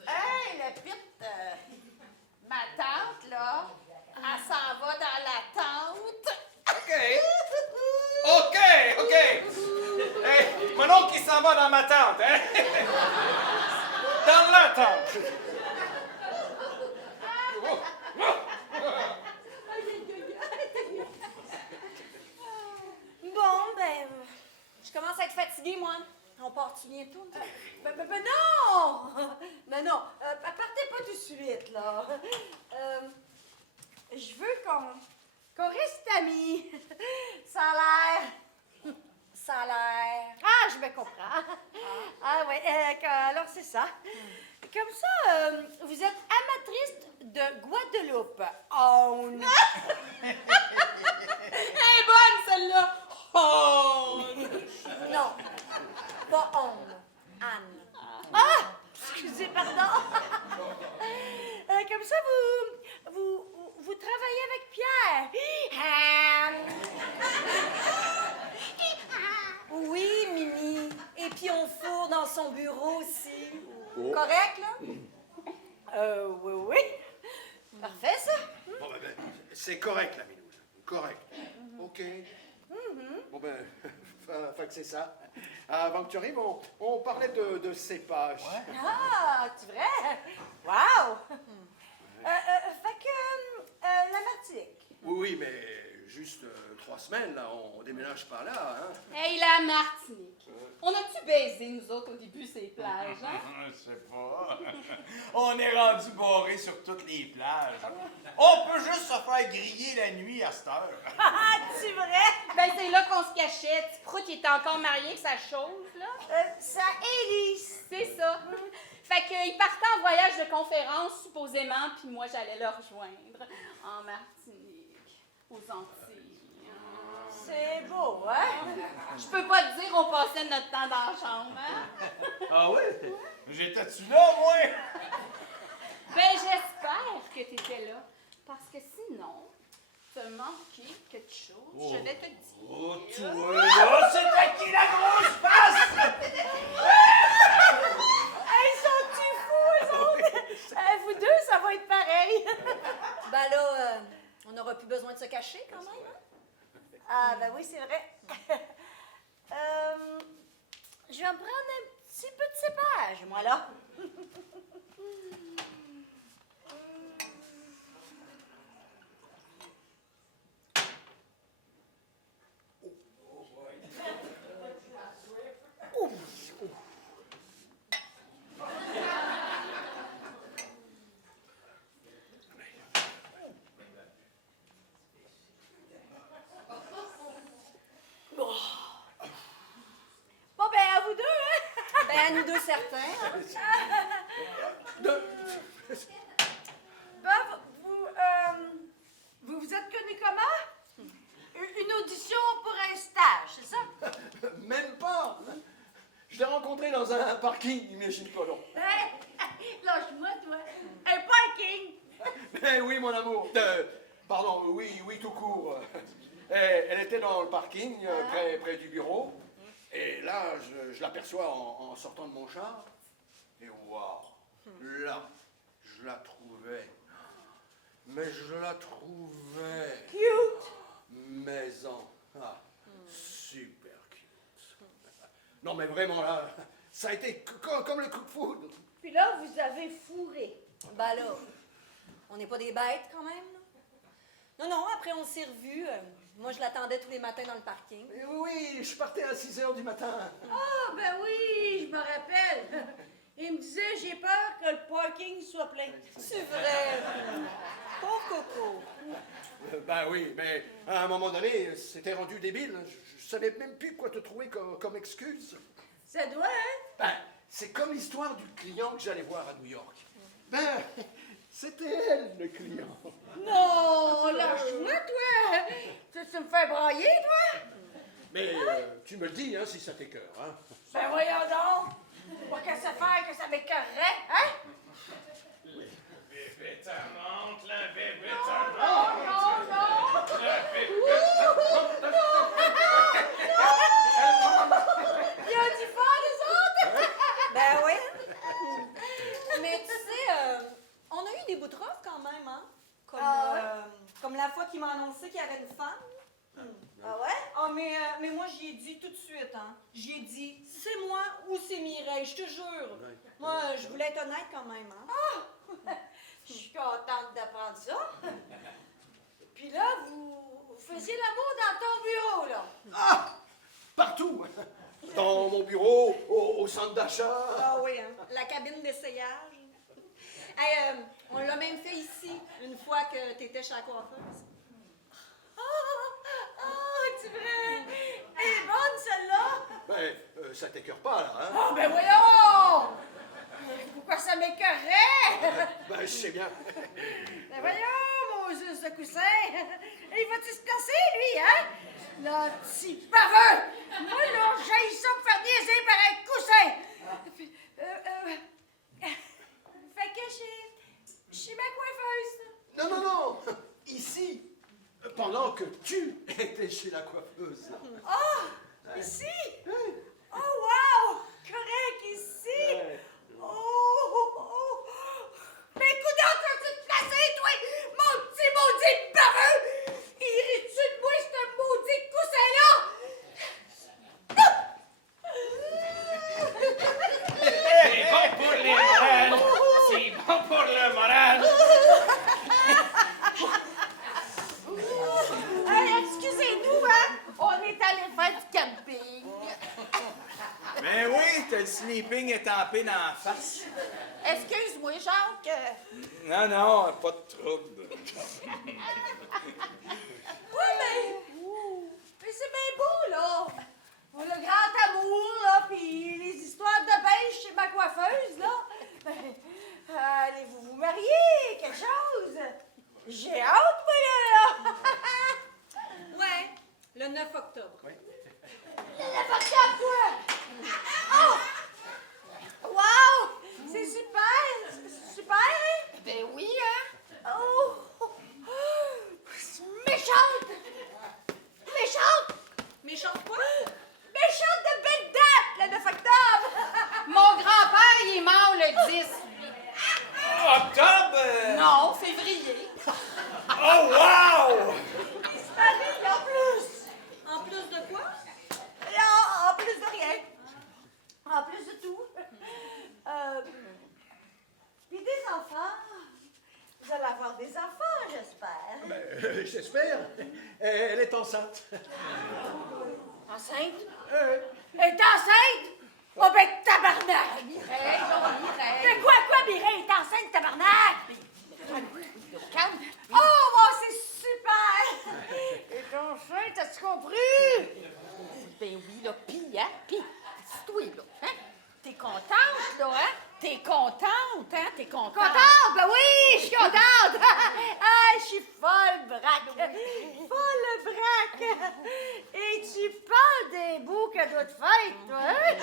Hey, le pit, ma tante, là, elle s'en va dans la tente. OK. Hey, mon oncle qui s'en va dans ma tente, hein? Dans la tente. Bon, ben, je commence à être fatiguée, moi. On part-tu bientôt? Ben non! Non, partez pas tout de suite, là. Je veux qu'on reste amis. Ça a l'air... Ah, je me comprends. Ah ouais, alors c'est ça. Comme ça, vous êtes amatrice de Guadeloupe. Oh, non. Elle est bonne, celle-là! Oh! Non, pas on, Anne. Ah, excusez, pardon. Comme ça, vous travaillez avec Pierre. Oui, Mimi. Et puis on fourre dans son bureau aussi. Correct, là? Oui. Parfait, ça. Bon, ben, c'est correct, la minouche. Correct. OK. Bon, ben, fait que c'est ça. Avant que tu arrives, on parlait de cépage. Ah, c'est vrai? Wow! Fait que, la Martinique. Oui, mais juste 3 semaines, là. On déménage pas là, hein. Hey, la Martinique. On a-tu baisé, nous autres, au début, ces plages, hein? Je sais pas. On est rendu barré sur toutes les plages. On peut juste se faire griller la nuit à cette heure. Ah, c'est vrai? Ben, c'est là qu'on se cachait. Petit Prout, il était encore marié avec sa chose, là. Ça Élise. C'est ça. Fait qu'il partait en voyage de conférence, supposément, puis moi, j'allais le rejoindre en Martinique, aux Antilles. C'est beau, hein? Je peux pas te dire, on passait notre temps dans la chambre, hein? Ah oui? J'étais-tu là, moi? Ben, j'espère que t'étais là, parce que sinon, te manqué quelque chose, je vais te dire. Oh, toi, là, c'était qui la grosse face? Hey, sont-ils fous, eux autres? Vous deux, ça va être pareil. Ben là, on n'aura plus besoin de se cacher quand même, hein? Ah, ben oui, c'est vrai. Je vais me prendre un petit peu de cépage, moi, là. Bon, ben, à vous deux, hein? Ben, à nous deux, certains. Ben, vous êtes connus comment? Une audition pour un stage, c'est ça? Même pas! Je l'ai rencontré dans un parking, imagine-toi donc. Hey, lâche-moi, toi. Un parking! Ben oui, mon amour. Pardon, oui, tout court. Elle était dans le parking, près du bureau. Et là, je l'aperçois en sortant de mon char. Et waouh! Là, je la trouvais. Mais je la trouvais. Cute! Maison. Ah, super cute. Non, mais vraiment, là, ça a été comme le coup de foudre. Puis là, vous avez fourré. Ben là, on n'est pas des bêtes quand même, là. Non, après on s'est revus. Moi, je l'attendais tous les matins dans le parking. Et oui, je partais à 6 h du matin. Ah, ben oui, je me rappelle. Il me disait, j'ai peur que le parking soit plein. C'est vrai. Pauvre Coco. Ben oui, mais à un moment donné, c'était rendu débile. Je savais même plus quoi te trouver comme excuse. Ça doit, hein? Ben, c'est comme l'histoire du client que j'allais voir à New York. Ben, c'était elle, le client. Non, lâche-moi, toi. Tu me fais brailler, toi? Mais tu me le dis, hein, si ça t'écoeure, hein. Ben voyons donc. Pas qu'à se faire que ça m'écœurerait, hein? Bébé, ta monte, la bébé, Non, non, non. Il y a du fort, les autres? Ben oui. Mais tu sais, on a eu des bouts de rough quand même, hein? Comme la fois qu'il m'a annoncé qu'il y avait une femme. Ah ouais? Ah, mais moi, j'y ai dit tout de suite, hein. J'y ai dit, c'est moi ou c'est Mireille, je te jure. Moi, je voulais être honnête quand même, hein. Je suis contente d'apprendre ça. Puis là, vous faisiez l'amour dans ton bureau, là. Ah! Partout! Dans mon bureau, au centre d'achat. Ah oui, hein. La cabine d'essayage. Hey, on l'a même fait ici, une fois que t'étais chez la coiffeuse. C'est vrai. Elle est bonne, celle-là. Ben, ça t'écoeure pas, là, hein? Ah, ben voyons. Pourquoi ça m'écœurerait? Ben, je sais bien. Ben voyons, Moses de coussin. Il va-tu se placer, lui, hein? Le petit baveux. Moi, là, j'ai ça me faire niaiser par un coussin. Puis, fait que je suis ma coiffeuse. Non. Ici. Pendant que tu étais chez la coiffeuse. Ah, ici? Oh, wow! Correct, ici! Oh! Mais écoute, quand tu te plaçais, toi, mon petit maudit baveux! Il rit-tu de moi, ce maudit coussin-là? C'est bon pour les morales! C'est bon pour le moral! Hey, sleeping étampé dans la face. Excuse-moi, Jacques. Non, non, pas de trouble. Oui, mais c'est bien beau, là. Le grand amour, là, puis les histoires de pêche chez ma coiffeuse, là. Allez-vous vous marier, quelque chose? J'ai hâte, moi, là. Ouais, le 9 octobre. Le 9 octobre, quoi? Oh! Wow! C'est super! C'est super, hein? Ben oui, hein? Oh! Méchante! Méchante! Méchante quoi? Méchante de belle date, le 9 octobre! Mon grand-père, il est mort le 10. Octobre! Non, février. Oh, wow! Marie, en plus! En plus de quoi? Non, en plus de rien. En plus de tout. Puis des enfants. Vous allez avoir des enfants, j'espère. J'espère. Elle est enceinte. Enceinte? Elle est enceinte? Oh ben tabarnak! Mireille, non, Mireille. Mais quoi, Mireille est enceinte, tabarnak? Calme. Oh, bon, c'est super! Elle est enceinte, t'as-tu compris? Ben oui, là, pis, hein? Pis, c'est toi, là, hein? T'es contente, là, hein? T'es contente, hein? T'es contente. Contente? Ben oui, je suis contente! Ah, je suis folle, braque! Folle, braque! Et tu parles des bouts que d'autres fêtes, toi, hein?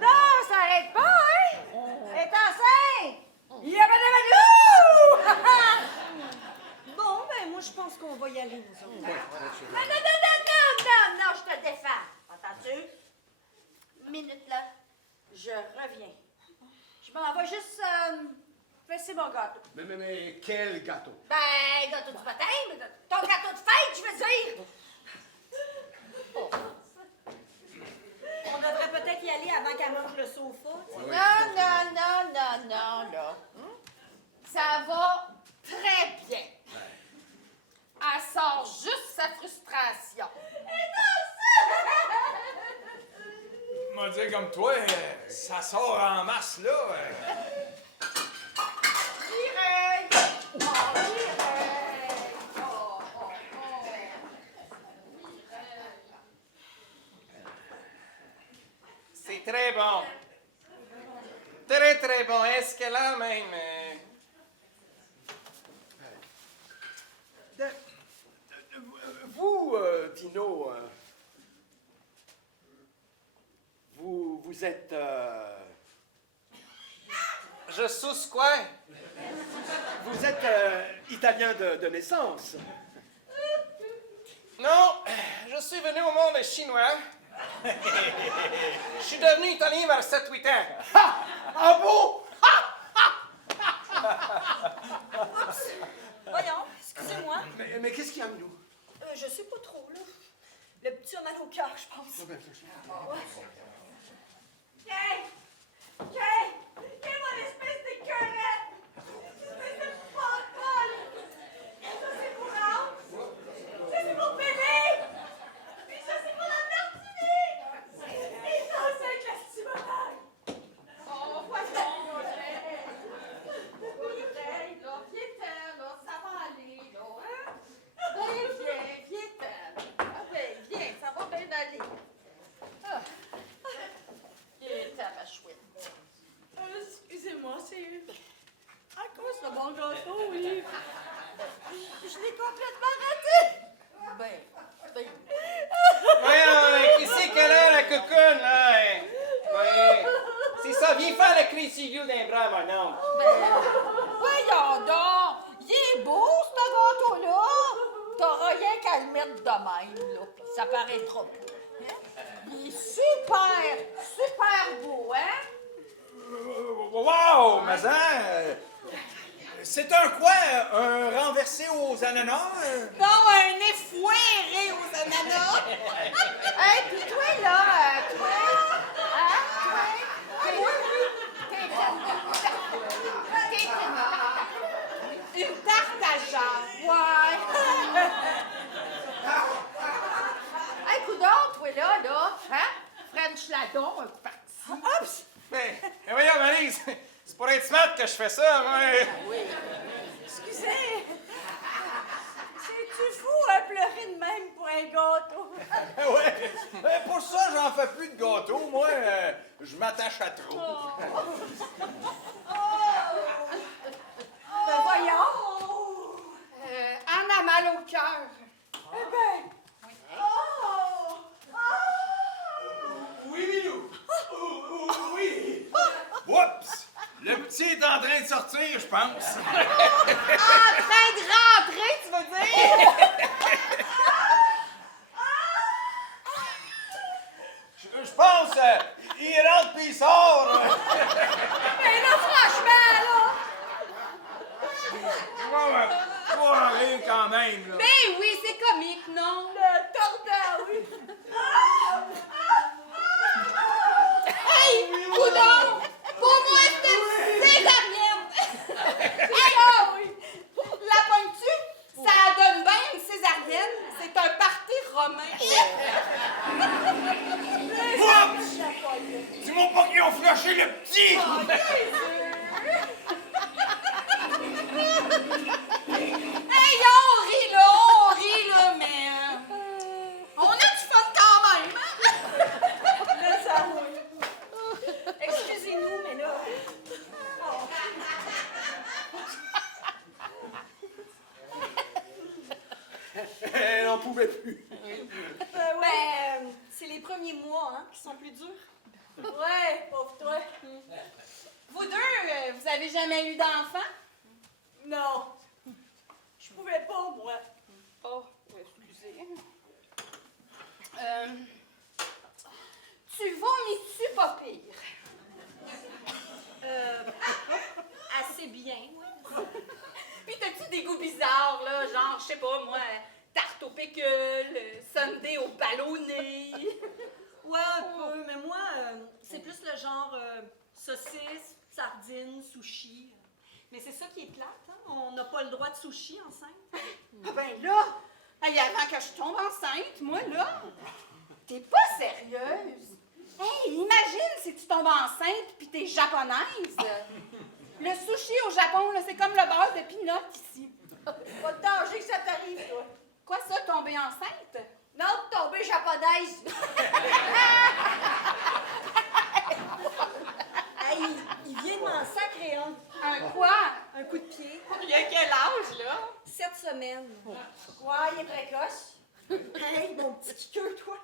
Non, ça arrête pas, hein? Elle est enceinte! Yabadabadou! Bon, ben moi, je pense qu'on va y aller, nous autres. Non, je te défends. Entends-tu? Minute, là. Je reviens. Je m'en vais juste fesser mon gâteau. Mais quel gâteau? Ben, gâteau du baptême, ton gâteau de fête, je veux dire. On devrait peut-être y aller avant qu'elle monte le sofa. tu sais. Non, là. Ça va très bien. Elle sort juste sa frustration. M'a dit comme toi, ça sort en masse, là. Mireille! Oh, Mireille! C'est très bon. Très, très bon. Est-ce qu'elle a même... Vous, Dino, vous êtes... Je suce quoi? Vous êtes italien de naissance. Non, je suis venu au monde chinois. Je suis devenu italien vers 7-8 ans. Ah bon? Voyons, excusez-moi. Mais qu'est-ce qu'il y a, Minou? Je sais pas trop, là. Le petit a mal au cœur, je pense. Quelle mon espèce de querelle! Espèce de folle! Ça, c'est pour Rance. Ça, c'est pour bébé. Puis ça, c'est pour la Martinique. Et ça, c'est avec la Simonaille. Oh, voyons, Mireille, là, viens-t'en, là, ça va aller, là, hein? Viens-t'en. Ah ben, viens, ça va bien aller. Ah. Viens-t'en, ma chouette. Excusez-moi, c'est à cause de mon gâteau, oui. Je l'ai complètement raté. Ben. Voyons, qui c'est qu'elle a, la cocoune, là? Hein? Ouais. C'est ça, viens faire le crazy glue d'un bras, mon oncle. Voyons donc! Il est beau, ce gâteau-là! T'auras rien qu'à le mettre de même, là, pis ça paraîtra pas. Hein? Il est super beau, hein? Wow, mais c'est un quoi? Un renversé aux ananas? Non, un effoiré aux ananas! Hey, pis toi, là, toi, t'es une tarte à jambe, ouais! Hey, coudonc, toi, là, hein? French ladon, un peu parti. Ah que je fais ça, moi. Excusez. C'est-tu fou à pleurer de même pour un gâteau? Ouais. Pour ça, j'en fais plus de gâteau. Moi, je m'attache à trop. Ben voyons. Anne a mal au cœur. Eh ben. Oui, Milou. Oui. Oups. Le petit est en train de sortir, je pense. En train de rentrer, tu veux dire? Je pense, il rentre puis il sort. Mais là, franchement, là. Pas rire quand même, là. Ben oui, c'est comique, non? Le tordant, oui. Hey, coudonc! Pour moi, c'est une césarienne! Hey, oh, oui! La pointe-tu? Ça donne bien une césarienne. C'est un party romain. Oups! Dis-moi pas qu'ils ont flashé le petit! Hey, on rit, mais... on a du fun quand même, hein? Là, ça roule. Excusez-nous, mais là. Elle n'en pouvait plus. C'est les premiers mois, hein, qui sont plus durs. Ouais, pauvre toi. Vous deux, vous avez jamais eu d'enfant? Non. Je pouvais pas, moi. Oh, excusez. Tu vomis-tu pas pire? Assez bien, oui. Puis t'as-tu des goûts bizarres, là? Genre, je sais pas, moi, tarte au pécule, sundae au ballonné. Ouais, un peu, mais moi, c'est plus le genre saucisse, sardines, sushi. Mais c'est ça qui est plate, hein? On n'a pas le droit de sushi enceinte. Ah ben là, hey, avant que je tombe enceinte, moi, là, t'es pas sérieuse? Hey, imagine si tu tombes enceinte pis t'es japonaise. Le sushi au Japon, là, c'est comme le beurre de pinot ici. Pas de danger que ça t'arrive, toi. Quoi ça, tomber enceinte? Non, de tomber japonaise. Hey, il vient de m'en sacrer un. Un quoi? Un coup de pied. Il a quel âge, là? 7 semaines. Ouais, il est précoce. Hey, mon petit kicker, toi.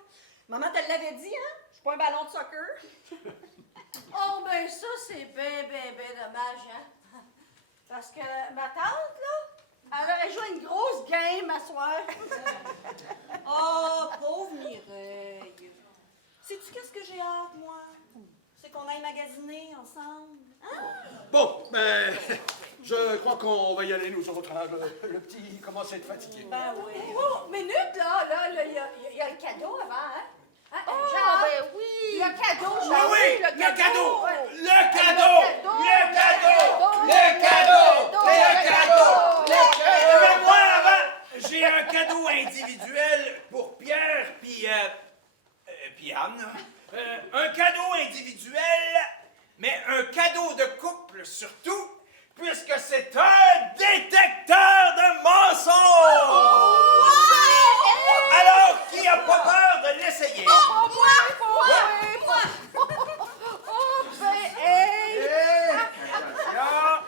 Maman te l'avait dit, hein? Je suis pas un ballon de soccer. Oh, ben ça, c'est ben dommage, hein? Parce que ma tante, là, elle aurait joué une grosse game à soir. Oh, pauvre Mireille. Sais-tu qu'est-ce que j'ai hâte, moi? C'est qu'on aille magasiner ensemble. Hein? Bon, ben, je crois qu'on va y aller, nous autres. Hein. Le petit commence à être fatigué. Ben oui. Oh, minute, là, il y a le cadeau avant, hein? Hein, Oh, genre, ben oui! le cadeau, Oui, genre. oui, le cadeau! Ouais. Le cadeau! Le cadeau! Le cadeau! Le cadeau! Mais moi, avant, j'ai un cadeau individuel pour Pierre puis Anne. Un cadeau individuel, mais un cadeau de couple surtout, puisque c'est un détecteur de mensonges! Alors, qui a pas peur de l'essayer? Moi! Oh, ben, hey! Attention!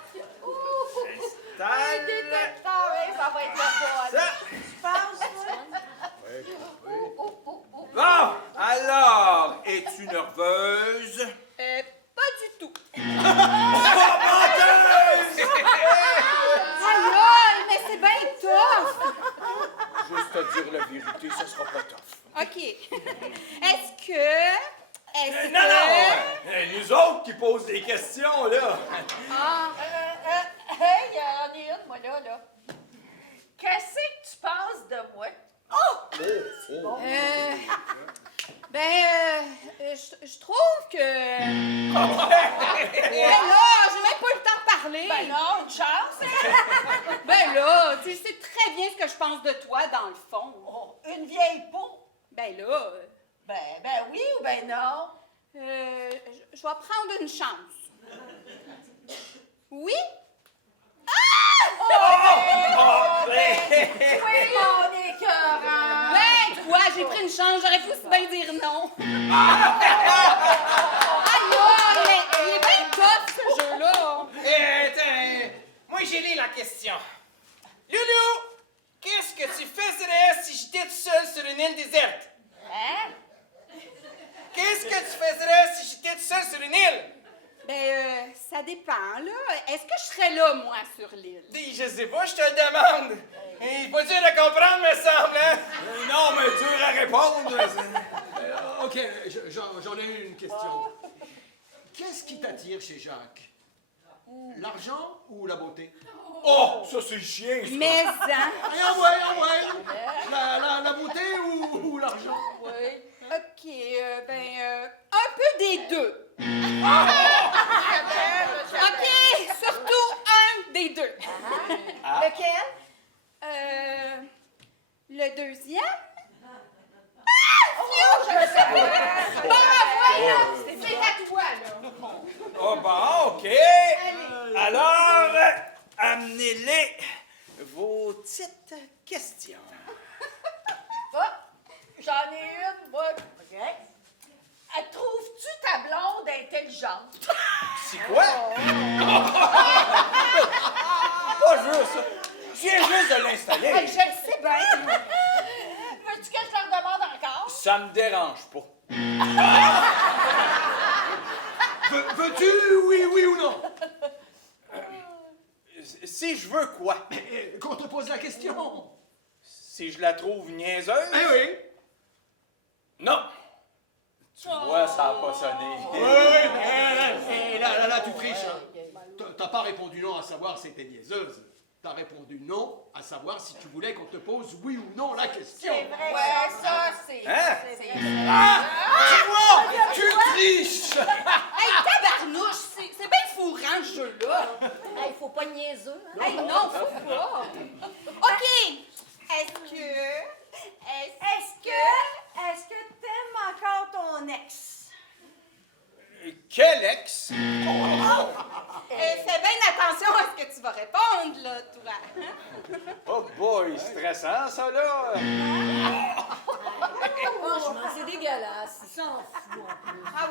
Installe. Détecteur, hey, ça va être le fun. Ça. Je pense, Bon, alors, es-tu nerveuse? Pas du tout. Menteuse! Aïe, mais c'est bien tough. Juste à dire la vérité, ça sera pas tough. OK. Est-ce que... Non, nous autres qui posent des questions, là. Ah. Hey, il y en a une, moi, là. Qu'est-ce que tu penses de moi? Je trouve que... Ben là, j'ai même pas le temps de parler. Ben non, une chance. Ben là, tu sais très bien ce que je pense de toi, dans le fond. Oh, une vieille peau. Ben là... Ben oui ou ben non? je vais prendre une chance. Oui? Oui, on est écœurant. Ben, quoi, j'ai pris une chance, j'aurais pu aussi bien dire non. Aïe, mais il est bien tough, ce jeu-là. Attends, moi j'ai lu la question. Loulou, qu'est-ce que tu faisais si j'étais tout seul sur une île déserte? Hein? Qu'est-ce que tu faisais si j'étais tout seul sur une île? Ben, ça dépend, là. Est-ce que je serais là, moi, sur l'île? Dis, je sais pas, je te le demande. Pas dur à comprendre, me semble, hein? Non, mais dur à répondre. OK, j'en ai une question. Qu'est-ce qui t'attire chez Jacques? L'argent ou la beauté? Oh, ça c'est chien, ça. Mais, hein? Ah ouais. La beauté ou l'argent? Oui. OK, un peu des deux. OK, surtout un des deux. Lequel? Le deuxième? C'est à toi, là. Oh, bon, OK. Alors, amenez-les vos petites questions. Ah, j'en ai une, moi. OK. Trouves-tu ta blonde intelligente? C'est quoi? Pas juste. Je viens juste de l'installer. Hey, je le sais bien. Veux-tu que je leur demande encore? Ça me dérange pas. Veux-tu, oui ou non? Si je veux quoi? Qu'on te pose la question. Si je la trouve niaiseuse? Eh oui. Non. Tu vois, ça n'a pas sonné. Oui. Là, tu triches. Hein. T'as pas répondu non à savoir si c'était niaiseuse. T'as répondu non à savoir si tu voulais qu'on te pose oui ou non la question. C'est vrai. Ouais, ça, c'est... Hein? Tu vois, tu triches. Hey, tabarnouche, c'est bien fourrant, ce jeu-là. Hey, faut pas niaiseux, hein? Hey, non, faut pas. OK. Est-ce que t'aimes encore ton ex? Quel ex? fais bien attention à ce que tu vas répondre, là, toi. Oh boy, stressant, ça, là. Franchement, c'est dégueulasse. Il s'en fout, en plus. Ah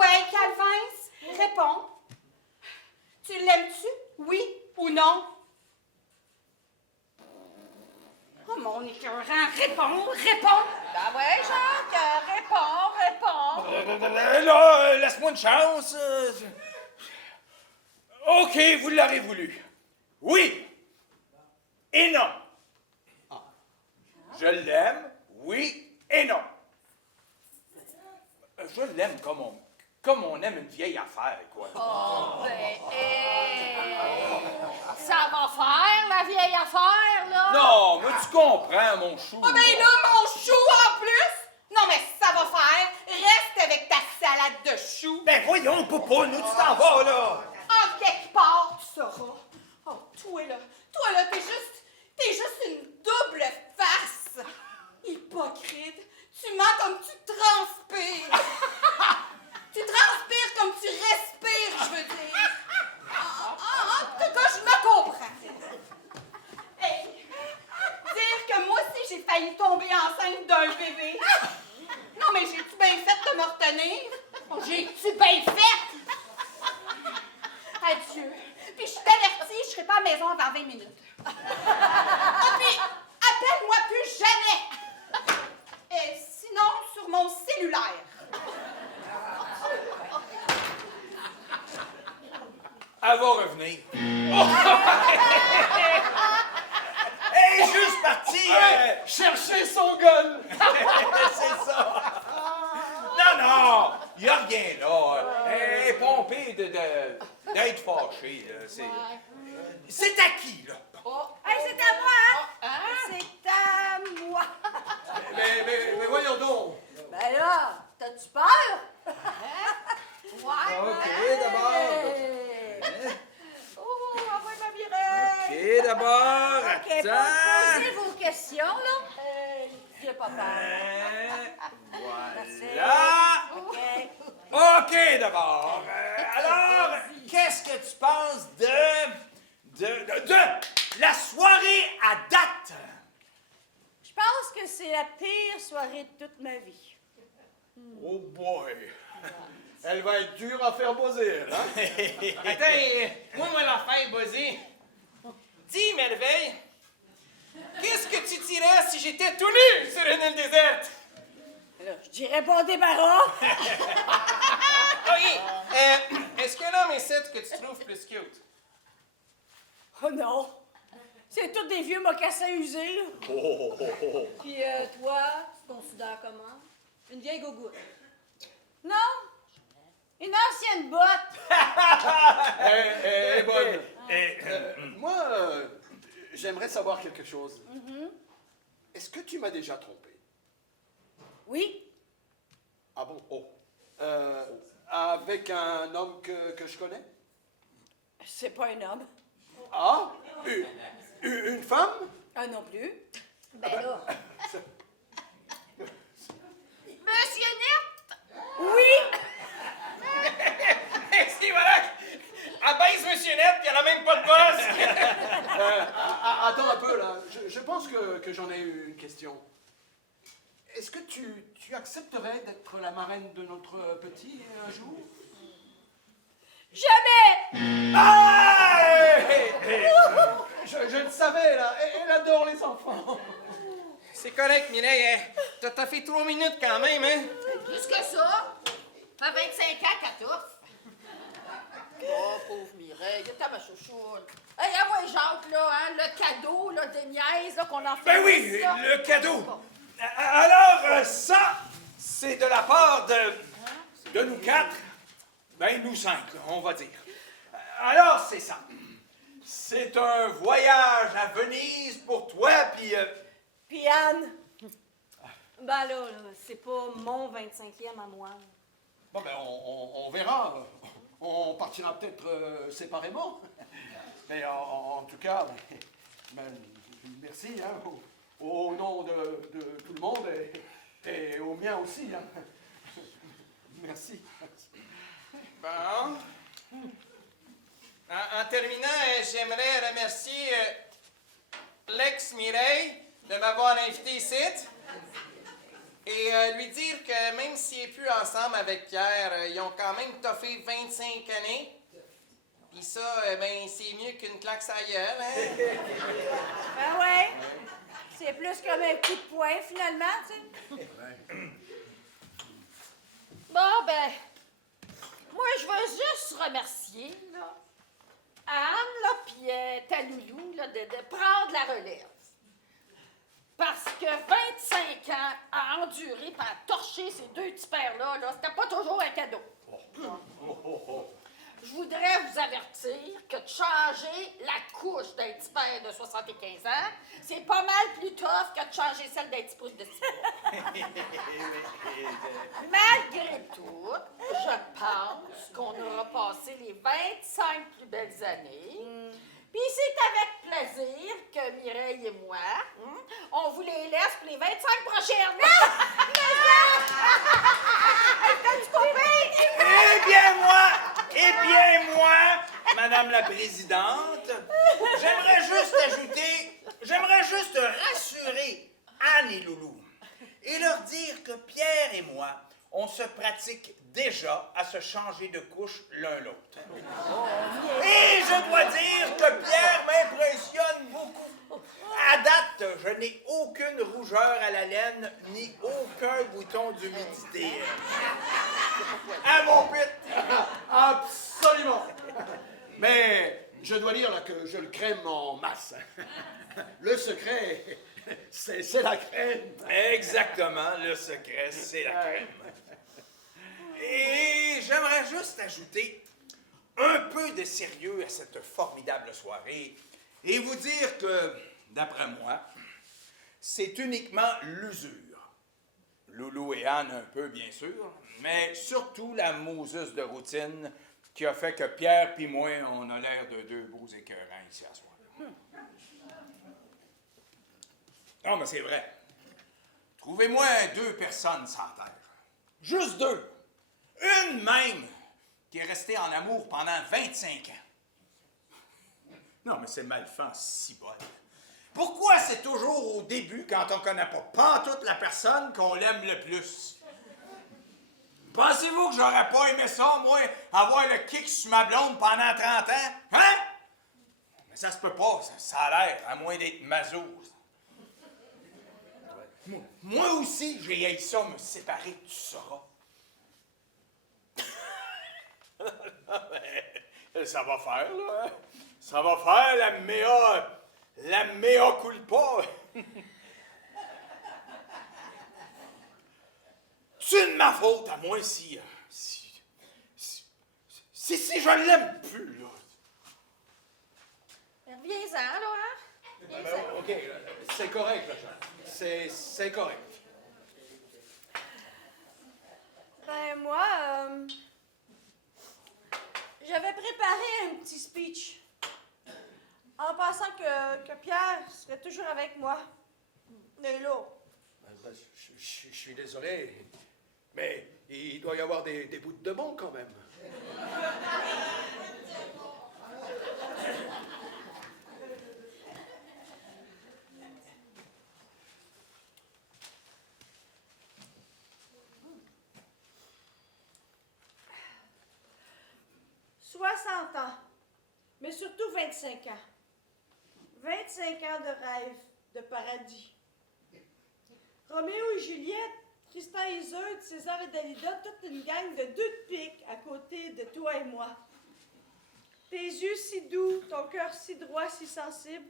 ouais, Calvin, réponds. Tu l'aimes-tu, oui ou non? Oh, mon écœurant, réponds! Ben ouais, Jacques, réponds. Là, laisse-moi une chance. OK, vous l'aurez voulu. Oui et non. Je l'aime, oui et non. Je l'aime comme on aime une vieille affaire, quoi. Oh, ben, ça va faire, la vieille affaire, là? Non, mais tu comprends, mon chou. Ah ben là, mon chou en plus! Non, mais ça va faire. Reste avec ta salade de choux. Ben voyons, Popo, nous tu t'en vas, là. En quelque part, tu sauras. Oh, toi là, t'es juste une double face. Hypocrite, tu mens comme tu transpires. Tu transpires comme tu respires, je veux dire. En tout cas, je me comprends. Hey, dire que moi aussi j'ai failli tomber enceinte d'un bébé. Non, mais j'ai-tu bien fait de me retenir? J'ai-tu bien fait? Adieu. Puis je t'avertis, je serai pas à la maison avant 20 minutes. Ah, puis appelle-moi plus jamais. Et sinon, sur mon cellulaire. Elle va revenir. Elle est juste partie. Chercher son gun. C'est ça. Non, il n'y a rien là. Elle est pompée d'être fâchée. Là. C'est à qui, là? Hey, c'est à moi, hein? C'est à moi. Mais voyons donc. Ben là, t'as-tu peur? OK, d'abord. Oh, envoie ma virée. OK, d'abord. OK, Attends. posez vos questions, là. Monsieur Papa. Voilà. OK. OK, d'abord. Alors, qu'est-ce que tu penses de la soirée à date? Je pense que c'est la pire soirée de toute ma vie. Oh boy! Elle va être dure à faire bosser, elle, hein? Attends, moi la faire buzzer. Dis, merveille, qu'est-ce que tu dirais si j'étais tout nu sur une île déserte? Là, je dirais bon débarras. OK. Est-ce qu'il y a un homme ici que tu trouves plus cute? Oh non! C'est tous des vieux mocassins usés. Puis toi, tu te considères comment? Une vieille gogoute. Non! Une ancienne botte! Elle est bonne. Moi, j'aimerais savoir quelque chose. Est-ce que tu m'as déjà trompé? Oui? Ah bon? Oh. Avec un homme que je connais? C'est pas un homme. Ah? Une femme? Ah non plus. Ben là, Monsieur Net! Oui! Si, voilà! Elle baise Monsieur Net, puis elle a même pas de boss! Attends un peu, là. Je pense que j'en ai une question. Est-ce que tu accepterais d'être la marraine de notre petit un jour? Jamais! Ah! Je le savais, là. Elle adore les enfants. C'est correct, Mireille. Hein? T'as fait 3 minutes quand même, hein? Plus que ça, ça fait 25 ans qu'elle touffe. Oh, pauvre Mireille, t'as ma chouchoune. Hey, moi, Jacques, là, hein, le cadeau, là, des niaises, là, qu'on en fait. Ben oui, le cadeau. Alors, ça, c'est de la part de nous 4. Ben, nous 5, on va dire. Alors, c'est ça. C'est un voyage à Venise pour toi, puis... Puis Anne? ben là, c'est pas mon 25e à moi. Bon, ben, on verra. On partira peut-être séparément. Mais en tout cas, ben, merci, hein, au nom de tout le monde et au mien aussi. Hein. Merci. Bon. En terminant, j'aimerais remercier l'ex-Mireille de m'avoir invité ici et lui dire que même s'il n'est plus ensemble avec Pierre, ils ont quand même toffé 25 années. Puis ça, ben, c'est mieux qu'une claque sur la gueule, hein? Ben ouais. C'est plus comme un coup de poing, finalement, tu sais. Bon, ben, moi, je veux juste remercier, là, Anne, là, puis ta loulou, là, de prendre la relève. Parce que 25 ans à endurer et à torcher ces deux petits pères-là, là, c'était pas toujours un cadeau. Je voudrais vous avertir que de changer la couche d'un petit père de 75 ans, c'est pas mal plus tough que de changer celle d'un petit brut de 6 mois. Malgré tout, je pense qu'on aura passé les 25 plus belles années. Puis c'est avec plaisir que Mireille et moi, on vous les laisse pour les 25 prochaines. T'as-tu compris? Eh bien moi, Madame la Présidente, j'aimerais juste rassurer Anne et Loulou et leur dire que Pierre et moi, on se pratique déjà à se changer de couche l'un l'autre. Et je dois dire que Pierre m'impressionne beaucoup. À date, je n'ai aucune rougeur à la laine ni aucun bouton d'humidité. À mon pit! Absolument. Mais je dois dire là, que je le crème en masse. Le secret, c'est la crème. Exactement, le secret, c'est la crème. Et j'aimerais juste ajouter un peu de sérieux à cette formidable soirée et vous dire que, d'après moi, c'est uniquement l'usure. Loulou et Anne un peu, bien sûr, mais surtout la Moses de routine qui a fait que Pierre puis moi, on a l'air de deux beaux écœurants ici à soir. Non, mais c'est vrai. Trouvez-moi 2 personnes sans terre. Juste 2. Une même qui est restée en amour pendant 25 ans. Non, mais c'est Malfant, si bon. Pourquoi c'est toujours au début, quand on connaît pas pantoute la personne, qu'on l'aime le plus? Pensez-vous que j'aurais pas aimé ça, moi, avoir le kick sur ma blonde pendant 30 ans? Hein? Mais ça se peut pas, ça a l'air, à moins d'être maso. Moi aussi, j'ai haï ça, me séparer, tu sauras. Ça va faire, là. Hein? Ça va faire la mea culpa. C'est de ma faute à moi si je l'aime plus, là. Reviens-en, là, hein? Reviens-en. OK, c'est correct, là, Jean. C'est correct. Ben, moi, j'avais préparé un petit speech en pensant que Pierre serait toujours avec moi. Mais là, Je suis désolé, mais il doit y avoir des bouts de bon quand même. « 60 ans, mais surtout 25 ans. 25 ans de rêve, de paradis. Roméo et Juliette, Tristan et Isolde, César et Dalida, toute une gang de 2 de pique à côté de toi et moi. Tes yeux si doux, ton cœur si droit, si sensible.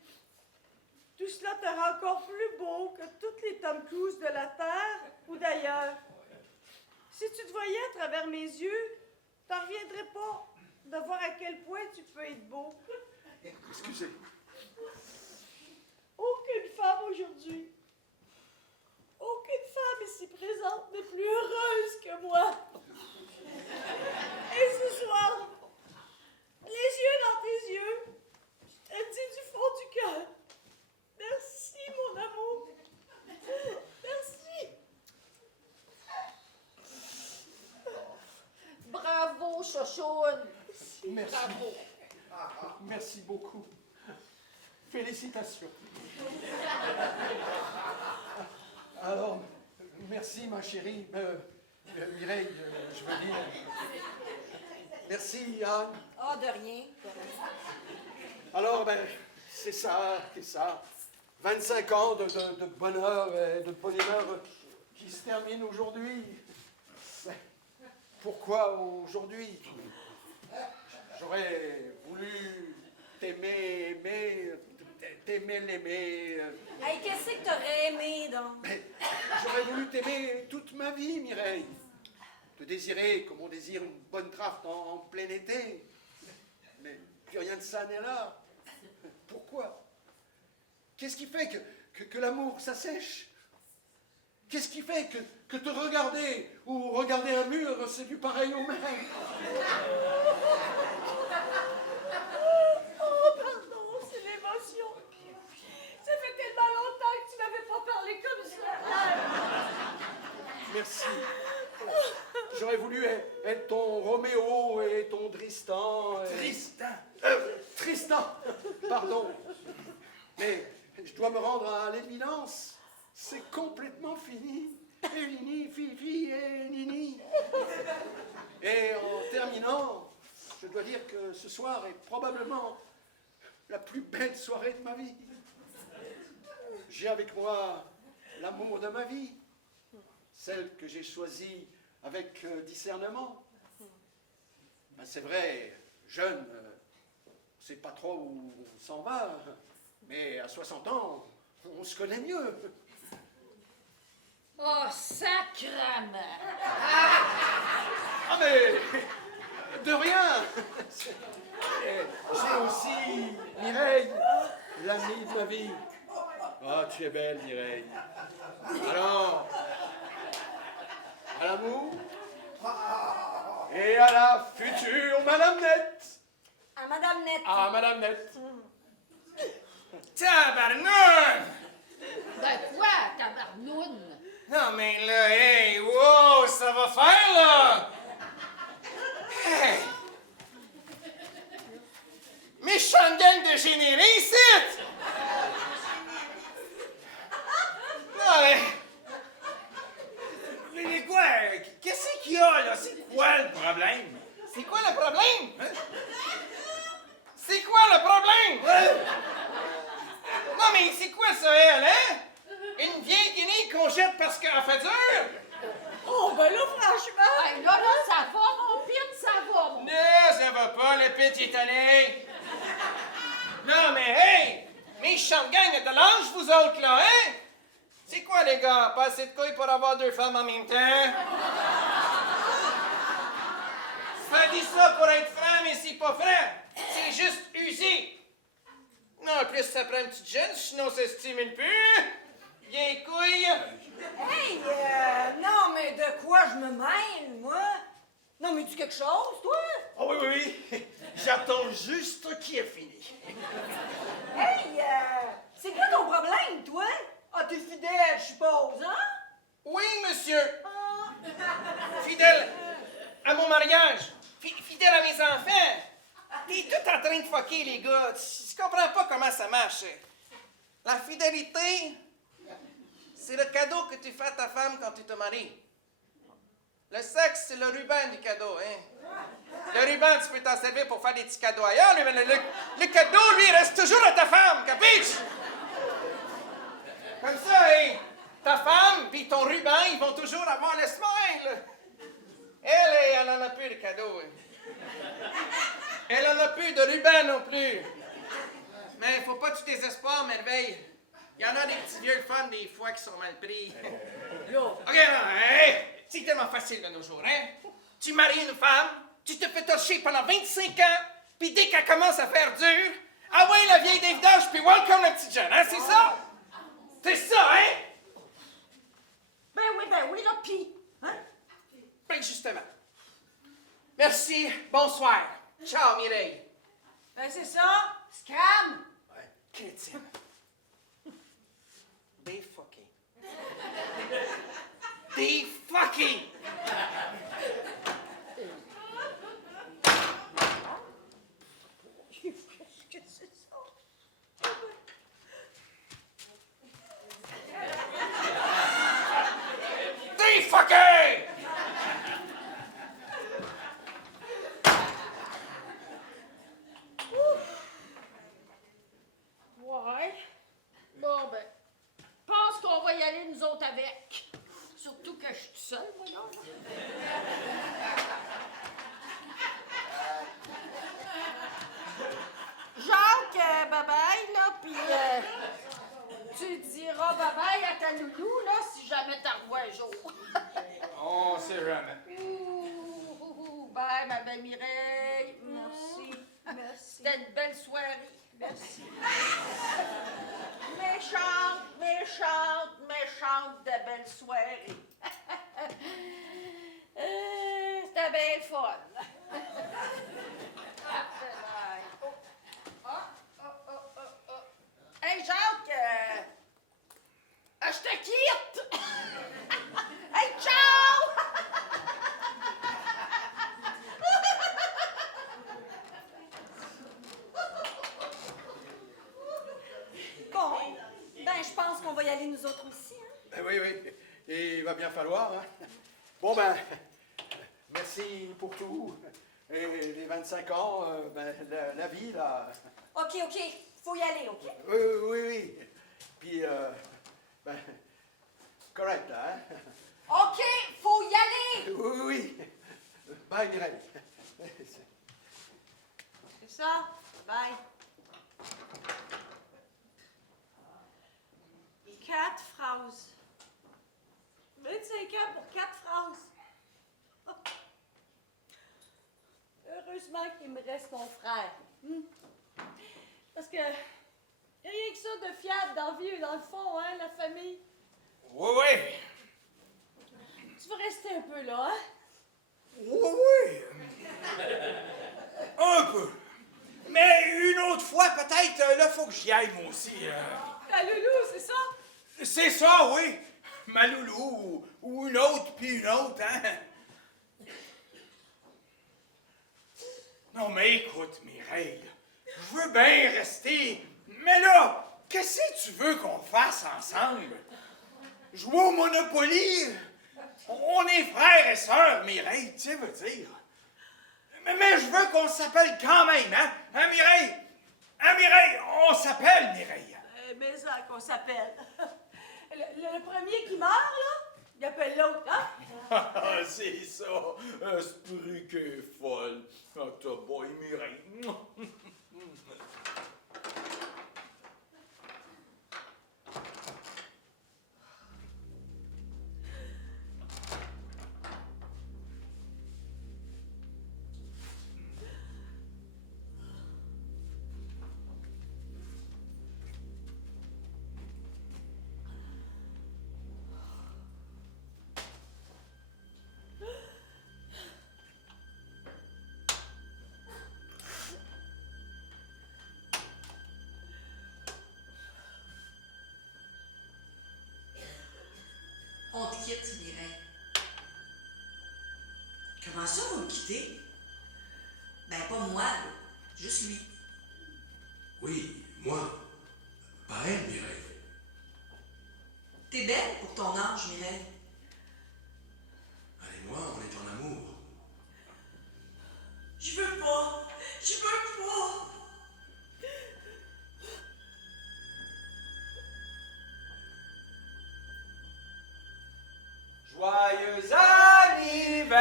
Tout cela te rend encore plus beau que toutes les Tom Cruise de la Terre ou d'ailleurs. Si tu te voyais à travers mes yeux, t'en reviendrais pas de voir à quel point tu peux être beau. Excusez. Aucune femme aujourd'hui, aucune femme ici présente n'est plus heureuse que moi. Et ce soir, les yeux dans tes yeux, je te le dis du fond du cœur. Merci, mon amour. Merci. Bravo, Chochoune. Merci. Bravo. Merci beaucoup. Félicitations. Alors, merci ma chérie, Mireille, je veux dire. Merci Anne. Ah, de rien. Alors, ben, c'est ça. 25 ans de bonheur et de bonne humeur qui se terminent aujourd'hui. Pourquoi aujourd'hui? J'aurais voulu t'aimer, l'aimer. Hey, qu'est-ce que t'aurais aimé, donc? Mais j'aurais voulu t'aimer toute ma vie, Mireille. Te désirer comme on désire une bonne draft en plein été. Mais plus rien de ça n'est là. Pourquoi? Qu'est-ce qui fait que l'amour s'assèche? Qu'est-ce qui fait que te regarder ou regarder un mur, c'est du pareil au même? Oh, pardon, c'est l'émotion. Ça fait tellement longtemps que tu m'avais pas parlé comme ça. Merci. J'aurais voulu être ton Roméo et ton Tristan. Tristan, pardon. Mais je dois me rendre à l'évidence. C'est complètement fini. Et Nini, Fifi et Nini. Et en terminant, je dois dire que ce soir est probablement la plus belle soirée de ma vie. J'ai avec moi l'amour de ma vie, celle que j'ai choisie avec discernement. Ben c'est vrai, jeune, on ne sait pas trop où on s'en va, mais à 60 ans, on se connaît mieux. Oh, sacrement! Ah mais, de rien. J'ai aussi Mireille, l'amie de ma vie. Oh, tu es belle, Mireille. Alors, à l'amour et à la future Madame Nette. À Madame Nette. À Madame Nette. Tabarnouche! Ben quoi, tabarnoune? Non, mais là, hey, wow, ça va faire, là! Hey! Méchante gang de générés, ici! Non, Mais quoi? Qu'est-ce qu'il y a, là? C'est quoi le problème? c'est quoi le problème? C'est quoi le problème? Non, mais c'est quoi ça, elle, hein? Une vieille guinée qu'on jette parce qu'elle fait dur? Oh, ben là, franchement. Hey, là, ça va, mon pit, ça va, mon. Non, ça va pas, le pit est allé. Non, mais hey! Méchante gang de l'ange, vous autres, là, hein? C'est quoi, les gars? Pas assez de couilles pour avoir deux femmes en même temps? Ça dit ça pour être franc, mais c'est pas franc. C'est juste usé. Non, en plus, ça prend une petite jeune, sinon ça stimule plus. Vieille couille. Hey, non, mais de quoi je me mêle, moi? Non, mais dis quelque chose, toi? Oh oui. J'attends juste qu'il ait fini. Hey, c'est quoi ton problème, toi? Ah, t'es fidèle, je suppose, hein? Oui, monsieur. Fidèle à mon mariage. Fidèle à mes enfants. T'es tout en train de fucker, les gars. Tu comprends pas comment ça marche. La fidélité, c'est le cadeau que tu fais à ta femme quand tu te maries. Le sexe, c'est le ruban du cadeau, hein. Le ruban, tu peux t'en servir pour faire des petits cadeaux ailleurs, mais le cadeau, lui, reste toujours à ta femme, capiche? Comme ça, hein, ta femme puis ton ruban, ils vont toujours avoir le smile. Elle en a plus de cadeaux. Hein. Elle en a plus de ruban non plus. Mais faut pas que tu désespoires, merveille. Il y en a des petits vieux fun des fois qui sont mal pris. OK, non, hey, c'est tellement facile de nos jours, hein? Tu maries une femme, tu te fais torcher pendant 25 ans, puis dès qu'elle commence à faire dur, ah ouais, la vieille des vidanges, puis welcome la petite jeune, hein, c'est ça? C'est ça, hein? Ben oui, là, pis, hein? Ben justement. Merci, bonsoir. Ciao, Mireille. Ben c'est ça, scam! Crétine. Des fucking. Des fucking. Qu'est-ce que c'est ça? Des fucking. Ouais. Bon, ben, pense qu'on va y aller, nous autres, avec. Surtout que je suis toute seule, voyons. Jacques, bye-bye, là, puis tu diras bye-bye à ta loulou, là, si jamais t'en revois un jour. On sait jamais. Ouh, bye, ma belle Mireille. Merci. C'était une belle soirée. Merci. méchante de belle soirée. C'était bien le fun. Hey, Jacques, je te quitte. Hey, ciao! Bon, ben je pense qu'on va y aller nous autres aussi, hein? Ben oui. Et il va bien falloir, hein? Bon, ben, merci pour tout. Et les 25 ans, ben, la vie, là. OK, faut y aller, OK? Oui. Puis, ben, correct, là, hein? OK, faut y aller! Oui. Bye, Mireille. C'est ça? Bye. 4 phrases. 25 ans pour 4 phrases. Heureusement qu'il me reste mon frère. Parce que rien que ça de fiable dans la vie, dans le fond, hein, la famille. Oui. Tu vas rester un peu là, hein? Oui. Un peu. Mais une autre fois, peut-être, là, faut que j'y aille, moi aussi. La loulou, c'est ça? C'est ça, oui. ma loulou, ou une autre, puis une autre, hein? Non, mais écoute, Mireille, je veux bien rester, mais là, qu'est-ce que tu veux qu'on fasse ensemble? Jouer au Monopoly? On est frères et sœurs, Mireille, tu sais, veux dire. Mais je veux qu'on s'appelle quand même, hein? Hein, Mireille? Hein, Mireille? On s'appelle, Mireille. Mais ça qu'on s'appelle. Le premier qui meurt, là, il appelle l'autre, hein? Ah, c'est ça, esprit qui est folle. Ah, t'as boy, Mireille. On te quitte, Mireille. Comment ça, vous me quittez? Ben, pas moi, là. Juste lui. Oui, moi. Pareil, Mireille. T'es belle pour ton âge, Mireille. Allez, moi, on est en amour. Je veux pas. Je veux pas. Joyeux anniversaire!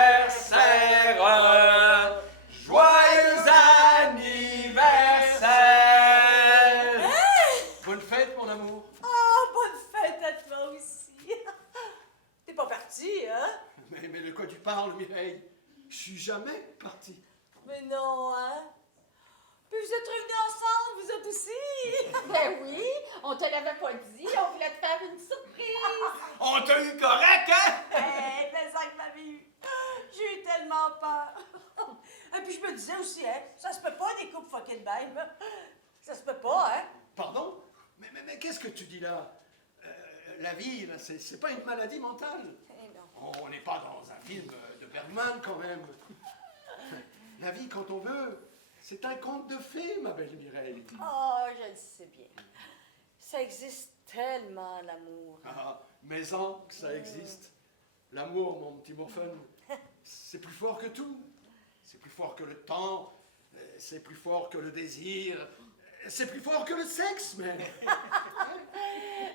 Joyeux anniversaire! Bonne fête, mon amour. Oh, bonne fête à toi aussi. T'es pas parti, hein? Mais de quoi tu parles, Mireille? Je suis jamais parti. Mais non, hein? Puis vous êtes revenus ensemble, vous autres aussi? Ben oui, on te l'avait pas dit, on voulait te faire une surprise. On t'a eu correct, hein? Hé, mais ça que m'avait eu. J'ai eu tellement peur. Et puis je me disais aussi, hein, ça se peut pas des couples fucking même. Ça se peut pas, hein? Pardon? Mais qu'est-ce que tu dis là? La vie, là, c'est pas une maladie mentale. Eh non. On n'est pas dans un film de Bergman, quand même. La vie, quand on veut, c'est un conte de fées, ma belle Mireille. Oh, je le sais bien. Ça existe tellement, l'amour. Ah, mais en que ça existe. L'amour, mon petit Muffin, c'est plus fort que tout. C'est plus fort que le temps, c'est plus fort que le désir, c'est plus fort que le sexe, même.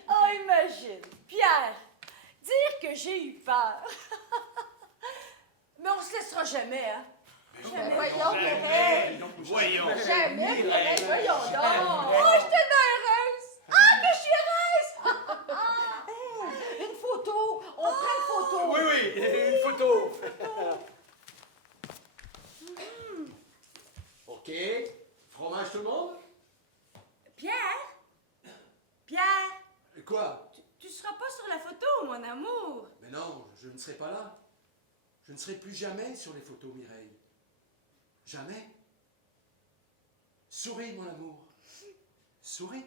Oh, imagine, Pierre, dire que j'ai eu peur. Mais on se laissera jamais, hein? Ben voyons, Mireille. Voyons. Jamais, Mireille, voyons donc. Oh, je suis tellement heureuse! Ah, que je suis heureuse! Hey, une photo, on prend une photo. Oui, oui, une photo. OK. Fromage tout le monde? Pierre? Pierre? Quoi? Tu seras pas sur la photo, mon amour. Mais non, je ne serai pas là. Je ne serai plus jamais sur les photos, Mireille. Jamais. Souris, mon amour. Souris.